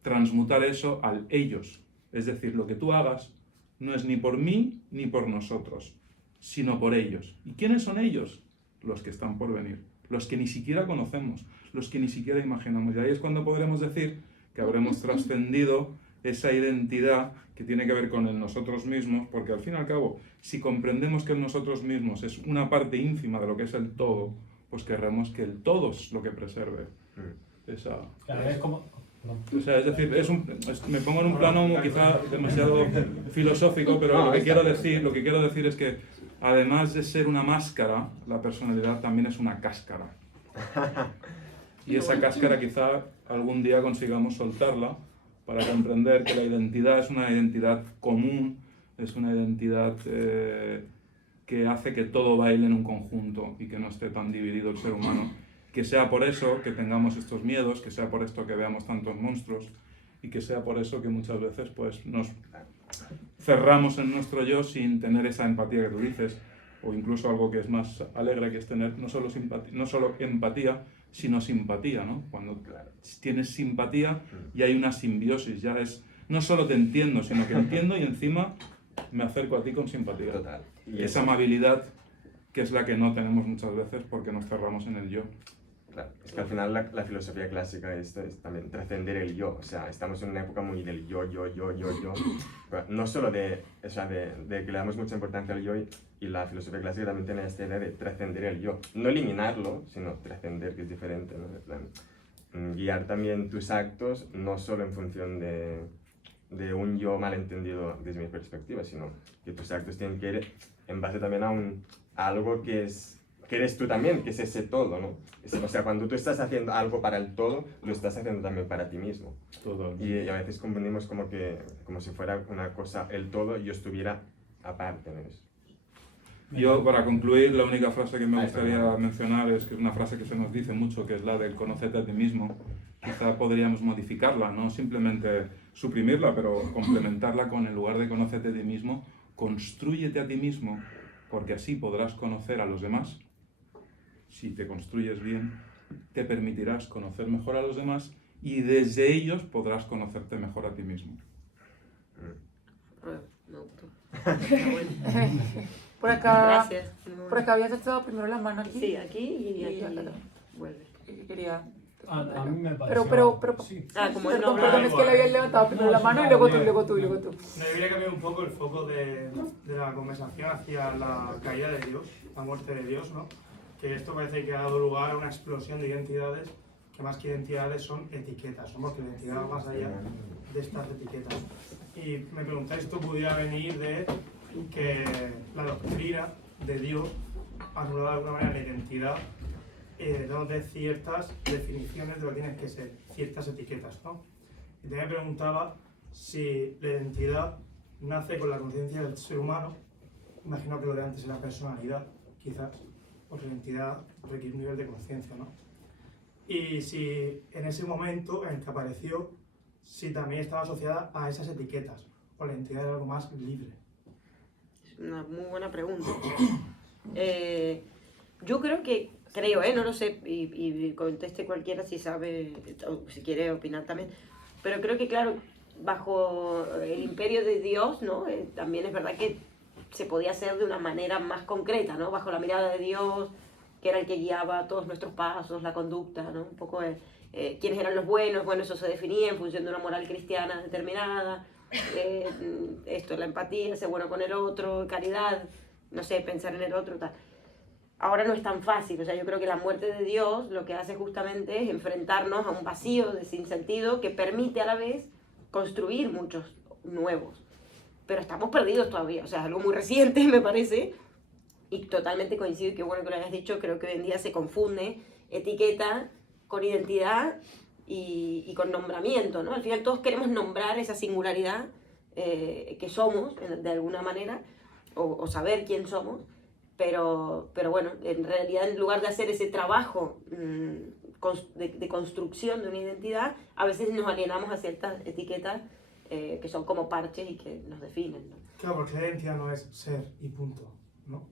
transmutar eso al ellos. Es decir, lo que tú hagas no es ni por mí ni por nosotros, sino por ellos. ¿Y quiénes son ellos? Los que están por venir, los que ni siquiera conocemos, los que ni siquiera imaginamos. Y ahí es cuando podremos decir que habremos trascendido esa identidad que tiene que ver con el nosotros mismos, porque al fin y al cabo, si comprendemos que el nosotros mismos es una parte ínfima de lo que es el todo, pues querremos que el todo es lo que preserve esa... Claro, es como... O sea, es decir, me pongo en un plano quizá demasiado filosófico, pero lo que quiero decir es que además de ser una máscara, la personalidad también es una cáscara. Y esa cáscara quizá algún día consigamos soltarla para comprender que la identidad es una identidad común, es una identidad que hace que todo baile en un conjunto y que no esté tan dividido el ser humano. Que sea por eso que tengamos estos miedos, que sea por esto que veamos tantos monstruos y que sea por eso que muchas veces pues, nos cerramos en nuestro yo sin tener esa empatía que tú dices, o incluso algo que es más alegre, que es tener no solo empatía, sino simpatía, ¿no? Cuando tienes simpatía y hay una simbiosis, ya es, no solo te entiendo, sino que entiendo y encima me acerco a ti con simpatía. Total. Y esa amabilidad que es la que no tenemos muchas veces porque nos cerramos en el yo. Claro, es que al final la filosofía clásica es también trascender el yo, o sea, estamos en una época muy del yo. No solo de que le damos mucha importancia al yo, y la filosofía clásica también tiene esta idea de trascender el yo, no eliminarlo, sino trascender, que es diferente, ¿no? En plan, guiar también tus actos no solo en función de un yo malentendido desde mi perspectiva, sino que tus actos tienen que ir en base también a algo que eres tú también, que es ese todo, ¿no? O sea, cuando tú estás haciendo algo para el todo, lo estás haciendo también para ti mismo. Todo. Y a veces confundimos como si fuera una cosa el todo y yo estuviera aparte en eso. Yo, para concluir, la única frase que me gustaría mencionar es que es una frase que se nos dice mucho, que es la del conócete a ti mismo. Quizá podríamos modificarla, no simplemente suprimirla, pero complementarla con, en lugar de conócete a ti mismo, constrúyete a ti mismo, porque así podrás conocer a los demás. Si te construyes bien, te permitirás conocer mejor a los demás y desde ellos podrás conocerte mejor a ti mismo. Me gustó. Por acá, Gracias. por acá habías echado primero la mano aquí. Sí, aquí y aquí. acá también. Vuelve. Quería... A mí me pareció... Pero sí. Como él no perdón, es que le habías levantado primero la mano y luego tú. Me debería cambiar un poco el foco de la conversación hacia la caída de Dios, la muerte de Dios, ¿no? Que esto parece que ha dado lugar a una explosión de identidades, que más que identidades son etiquetas, somos que la identidad va más allá de estas etiquetas. Y me preguntáis, ¿esto pudiera venir de que la doctrina de Dios anulaba de alguna manera la identidad, dándote ciertas definiciones de lo que tienes que ser, ciertas etiquetas, ¿no? Y también me preguntaba si la identidad nace con la conciencia del ser humano, imagino que lo de antes era personalidad, quizás, porque la identidad requiere un nivel de conciencia, ¿no? Y si en ese momento en el que apareció, si también estaba asociada a esas etiquetas, o la identidad era algo más libre. Es una muy buena pregunta. Yo creo, no lo sé, y conteste cualquiera si sabe, o si quiere opinar también, pero creo que, claro, bajo el imperio de Dios, ¿no? También es verdad que se podía hacer de una manera más concreta, ¿no? Bajo la mirada de Dios, que era el que guiaba todos nuestros pasos, la conducta, ¿no? Un poco quiénes eran los buenos, bueno, eso se definía en función de una moral cristiana determinada, la empatía, ser bueno con el otro, caridad, no sé, pensar en el otro, tal. Ahora no es tan fácil, o sea, yo creo que la muerte de Dios lo que hace justamente es enfrentarnos a un vacío de sinsentido que permite a la vez construir muchos nuevos. Pero estamos perdidos todavía, o sea, es algo muy reciente, me parece, y totalmente coincido, y qué bueno que lo hayas dicho, creo que hoy en día se confunde etiqueta con identidad y con nombramiento, ¿no? Al final todos queremos nombrar esa singularidad que somos, de alguna manera, o saber quién somos, pero bueno, en realidad en lugar de hacer ese trabajo de construcción de una identidad, a veces nos alienamos a ciertas etiquetas que son como parches y que nos definen, ¿no? Claro, porque la identidad no es ser y punto, ¿no?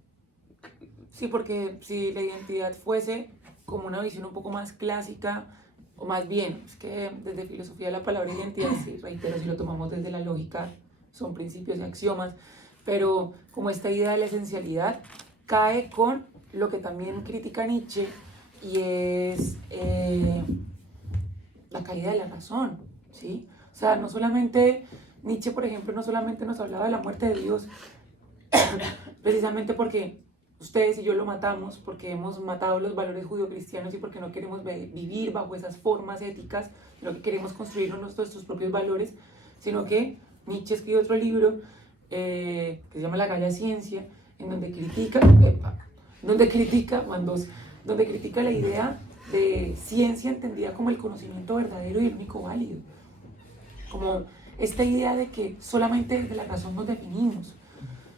Sí, porque si la identidad fuese como una visión un poco más clásica, o más bien, es que desde filosofía la palabra identidad, sí, reitero, si lo tomamos desde la lógica, son principios y axiomas, pero como esta idea de la esencialidad cae con lo que también critica Nietzsche, y es la caída de la razón, ¿sí? O sea, no solamente, Nietzsche, por ejemplo, no solamente nos hablaba de la muerte de Dios, precisamente porque ustedes y yo lo matamos, porque hemos matado los valores judio-cristianos y porque no queremos vivir bajo esas formas éticas, sino que queremos construir nuestros propios valores, sino que Nietzsche escribe otro libro que se llama La Galla Ciencia, en donde critica la idea de ciencia entendida como el conocimiento verdadero y el único válido. Como esta idea de que solamente desde la razón nos definimos.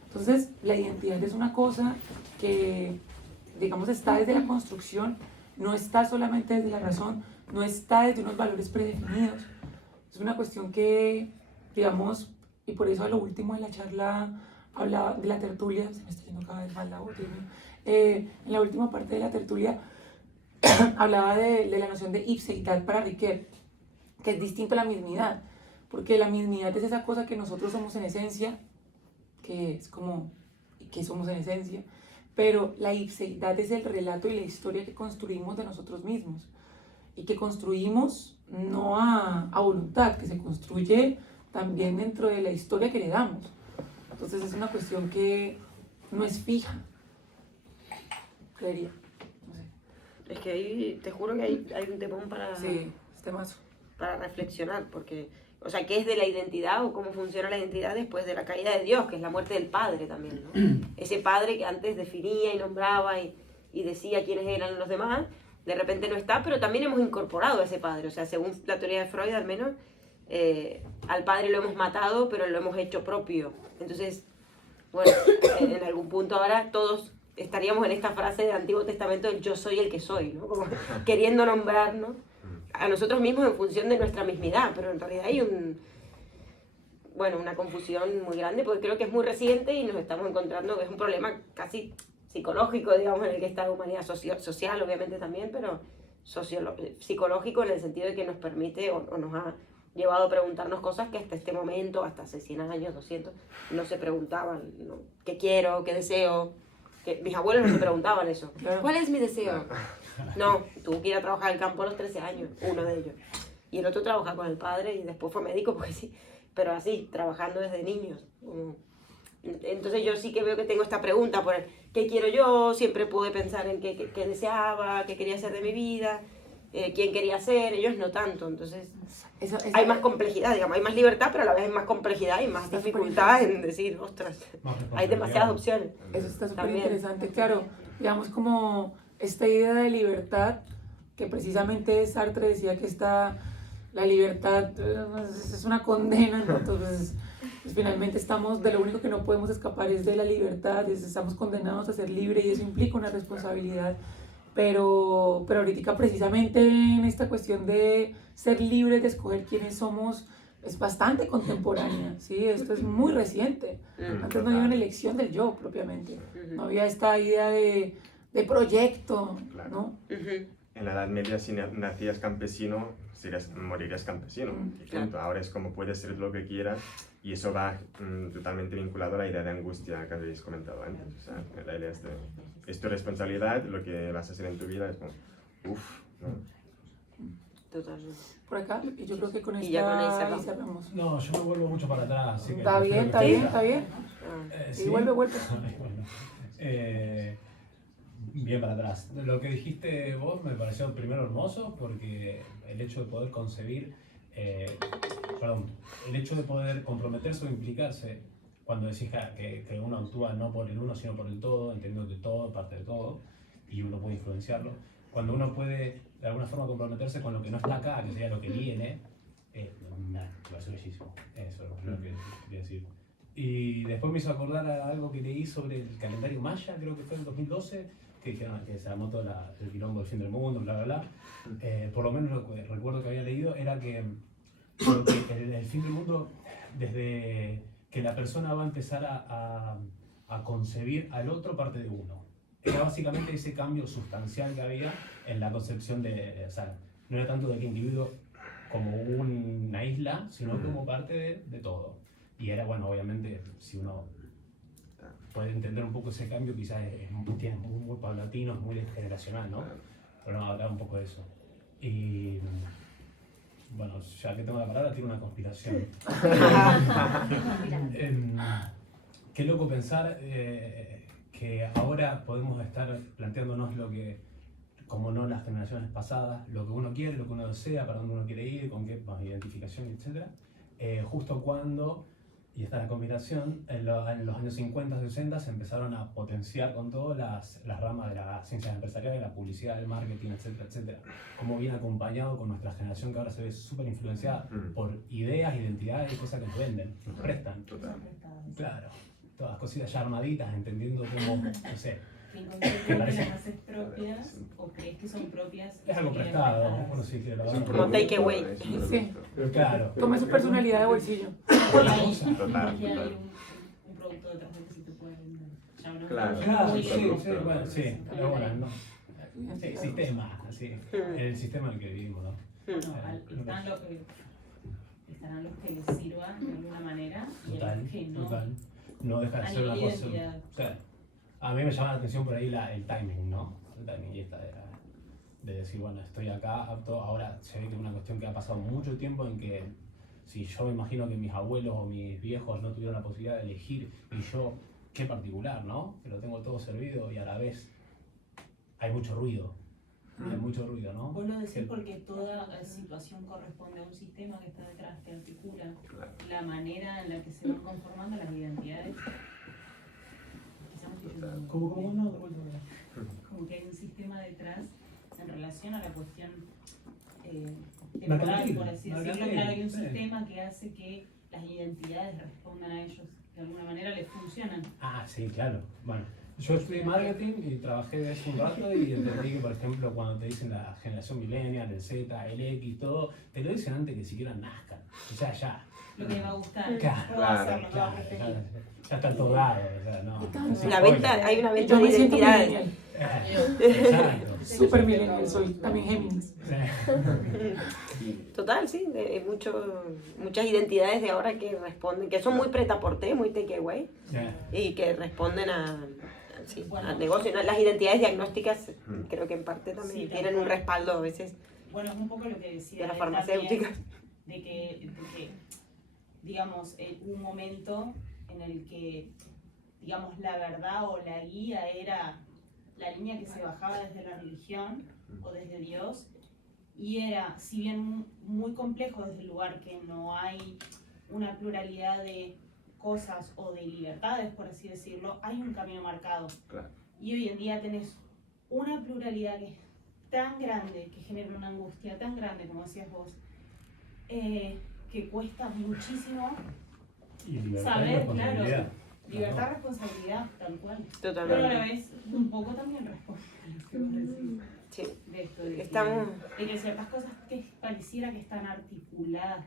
Entonces, la identidad es una cosa que, digamos, está desde la construcción, no está solamente desde la razón, no está desde unos valores predefinidos. Es una cuestión que, digamos, y por eso a lo último de la charla hablaba de la tertulia, se me está yendo cada vez más la voz, en la última parte de la tertulia hablaba de la noción de ipseidad para Riquet, que es distinto a la mismidad, porque la mismidad es esa cosa que nosotros somos en esencia, que es como que somos en esencia, pero la ipseidad es el relato y la historia que construimos de nosotros mismos, y que construimos no a voluntad, que se construye también dentro de la historia que le damos. Entonces es una cuestión que no es fija, creería. No sé. Es que ahí, te juro que hay un temón para, sí, temazo, para reflexionar, porque, o sea, ¿qué es de la identidad o cómo funciona la identidad después de la caída de Dios, que es la muerte del Padre también, ¿no? Ese Padre que antes definía y nombraba y decía quiénes eran los demás, de repente no está, pero también hemos incorporado a ese Padre, o sea, según la teoría de Freud al menos, al Padre lo hemos matado, pero lo hemos hecho propio. Entonces, bueno, en algún punto ahora todos estaríamos en esta frase del Antiguo Testamento del yo soy el que soy, ¿no? Como queriendo nombrarnos a nosotros mismos en función de nuestra mismidad, pero en realidad hay una confusión muy grande, porque creo que es muy reciente y nos estamos encontrando que es un problema casi psicológico, digamos, en el que está la humanidad social, obviamente también, pero psicológico en el sentido de que nos permite o nos ha llevado a preguntarnos cosas que hasta este momento, hasta hace 100 años, 200, no se preguntaban, ¿no? ¿Qué quiero? ¿Qué deseo? Que mis abuelos no se preguntaban eso. ¿Cuál es mi deseo? No, tuvo que ir a trabajar al campo a los 13 años, uno de ellos. Y el otro trabajaba con el padre y después fue médico, porque sí, pero así, trabajando desde niños. Entonces yo sí que veo que tengo esta pregunta por ¿qué quiero yo? Siempre pude pensar en qué deseaba, qué quería hacer de mi vida, quién quería ser, ellos no tanto. Entonces hay más complejidad, digamos, hay más libertad, pero a la vez hay más complejidad y más dificultad en decir, ostras, hay demasiadas opciones. Eso está súper interesante, claro, digamos como esta idea de libertad, que precisamente Sartre decía que la libertad es una condena, entonces pues finalmente de lo único que no podemos escapar es de la libertad, estamos condenados a ser libres y eso implica una responsabilidad, pero ahorita precisamente en esta cuestión de ser libres, de escoger quiénes somos, es bastante contemporánea, ¿sí? Esto es muy reciente, antes no había una elección del yo propiamente, no había esta idea de proyecto, claro. ¿no? En la Edad Media, si nacías campesino, morirías campesino. Y punto. Ahora es como puedes ser lo que quieras y eso va totalmente vinculado a la idea de angustia que habéis comentado antes. O sea, la idea es tu responsabilidad, lo que vas a hacer en tu vida es como, uff, ¿no? Totalmente. Por acá, y yo creo que con Y ya con esta ahí cerramos. No, yo me vuelvo mucho para atrás. Así que Está bien, está bien, está bien. ¿sí? Y vuelve. Ay, bueno. Bien para atrás. Lo que dijiste vos me pareció primero hermoso porque el hecho de poder concebir, el hecho de poder comprometerse o implicarse cuando decís que uno actúa no por el uno sino por el todo, entendiendo que todo es parte de todo y uno puede influenciarlo. Cuando uno puede de alguna forma comprometerse con lo que no está acá, que sería lo que viene, me parece bellísimo. Eso es lo que quería decir. Y después me hizo acordar a algo que leí sobre el calendario maya, creo que fue en 2012, que dijeron que se armó todo el quilombo del fin del mundo, bla, bla, bla. Por lo menos lo que recuerdo que había leído era que el fin del mundo, desde que la persona va a empezar a concebir al otro, parte de uno. Era básicamente ese cambio sustancial que había en la concepción o sea, no era tanto del individuo como una isla, sino como parte de todo. Y era, bueno, obviamente, si uno poder entender un poco ese cambio quizás es muy paulatino, es muy generacional, ¿no? Pero no, hablar un poco de eso. Y bueno, ya que tengo la palabra, tiene una conspiración. Qué loco pensar que ahora podemos estar planteándonos lo que, como no las generaciones pasadas, lo que uno quiere, lo que uno desea, para dónde uno quiere ir, con qué identificación, etc. Justo cuando, y esta es la combinación, en los años 50, 60 se empezaron a potenciar con todo las ramas de las ciencias empresariales, la publicidad, el marketing, etcétera, etcétera. Como viene acompañado con nuestra generación que ahora se ve súper influenciada por ideas, identidades y cosas que nos venden, nos prestan. Claro, todas cositas ya armaditas, entendiendo cómo, no sé. ¿Que las haces propias o crees que son propias? Es algo prestado, bueno, sí, que como take away. Sí. Claro. Toma su personalidad de bolsillo. Total. Que hay un producto detrás de que sí te puede vender. Ya no. Claro, sí, bueno, sí, pero bueno, no. Sí, sistema, así. El sistema en el que vivimos, ¿no? Estarán los que les sirvan de alguna manera y los que no. Total. No deja de ser una cosa. O sea, a mí me llama la atención por ahí el timing, ¿no? El timing y esta de decir, bueno, estoy acá, apto. Ahora se ve que es una cuestión que ha pasado mucho tiempo en que si yo me imagino que mis abuelos o mis viejos no tuvieron la posibilidad de elegir y yo, qué particular, ¿no? Que lo tengo todo servido y a la vez hay mucho ruido. Hay mucho ruido, ¿no? Vos lo decís porque toda situación corresponde a un sistema que está detrás, que articula la manera en la que se van conformando las identidades. ¿Cómo no? Como que hay un sistema detrás en relación a la cuestión temporal, por así decirlo. Claro, hay un sistema que hace que las identidades respondan a ellos, de alguna manera les funcionan. Ah, sí, claro. Bueno, yo estudié marketing y trabajé de eso un rato y entendí que, por ejemplo, cuando te dicen la generación millennial, el Z, el X, todo, te lo dicen antes que siquiera nazcan. O sea, ya. Lo que me va a gustar. Claro. Ya está todo dado. O sea, no. La venta, hay una venta de identidades. Súper millennial, soy también Géminis. Total, sí, muchas identidades de ahora que responden, que son muy prêt-à-porter, muy takeaway, y que responden al negocio. Las identidades diagnósticas creo que en parte también tienen un respaldo a veces. Bueno, es un poco lo que decía de las farmacéuticas. De que digamos, un momento en el que, digamos, la verdad o la guía era la línea que se bajaba desde la religión o desde Dios, y era, si bien muy complejo desde el lugar que no hay una pluralidad de cosas o de libertades, por así decirlo, hay un camino marcado. Claro. Y hoy en día tenés una pluralidad que es tan grande, que genera una angustia tan grande, como decías vos, que cuesta muchísimo saber, claro, libertad, responsabilidad, tal cual. Totalmente. Pero a la vez, un poco también responde a lo que vos decís. Sí. De esto, de que ciertas cosas que pareciera que están articuladas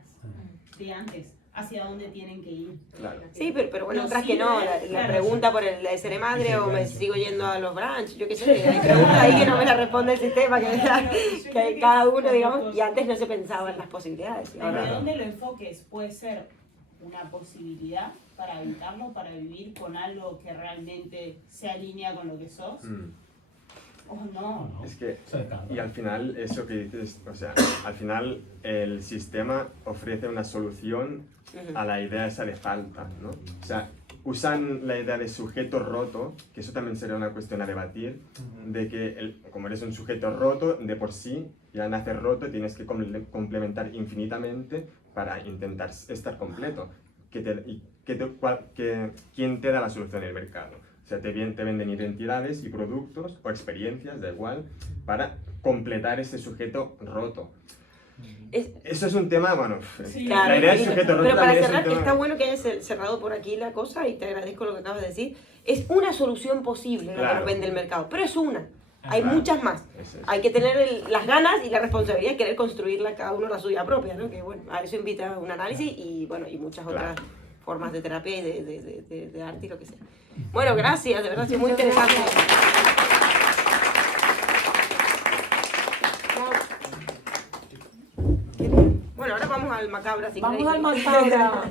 de antes, hacia dónde tienen que ir. Claro. Sí, pero bueno, otras que no. La pregunta por el de seré madre o me sigo yendo a los brunch, yo qué sé. Hay preguntas ahí que no me la responde el sistema, que cada uno, digamos, y antes no se pensaba en las posibilidades. Desde dónde lo enfoques puede ser una posibilidad para evitarlo, para vivir con algo que realmente se alinea con lo que sos. O no. Es que, y al final, eso que dices, o sea, al final el sistema ofrece una solución a la idea esa de falta, ¿no? O sea, usan la idea de sujeto roto, que eso también sería una cuestión a debatir, de que como eres un sujeto roto, de por sí, ya naces roto, tienes que complementar infinitamente para intentar estar completo. ¿Quién te da la solución en el mercado? O sea, te venden identidades y productos o experiencias, da igual, para completar ese sujeto roto. Eso es un tema, bueno, sí, la idea del sujeto roto. Pero para cerrar, que está bueno que hayas cerrado por aquí la cosa y te agradezco lo que acabas de decir, es una solución posible la que nos vende el mercado, pero es una. Hay muchas más. Hay que tener las ganas y la responsabilidad de querer construirla cada uno la suya propia, ¿no? Que bueno, a eso invita un análisis y bueno, y muchas otras formas de terapia y de arte y lo que sea. Bueno, gracias, de verdad, ha sido muy interesante. Bueno, ahora vamos al macabra. Vamos al macabra.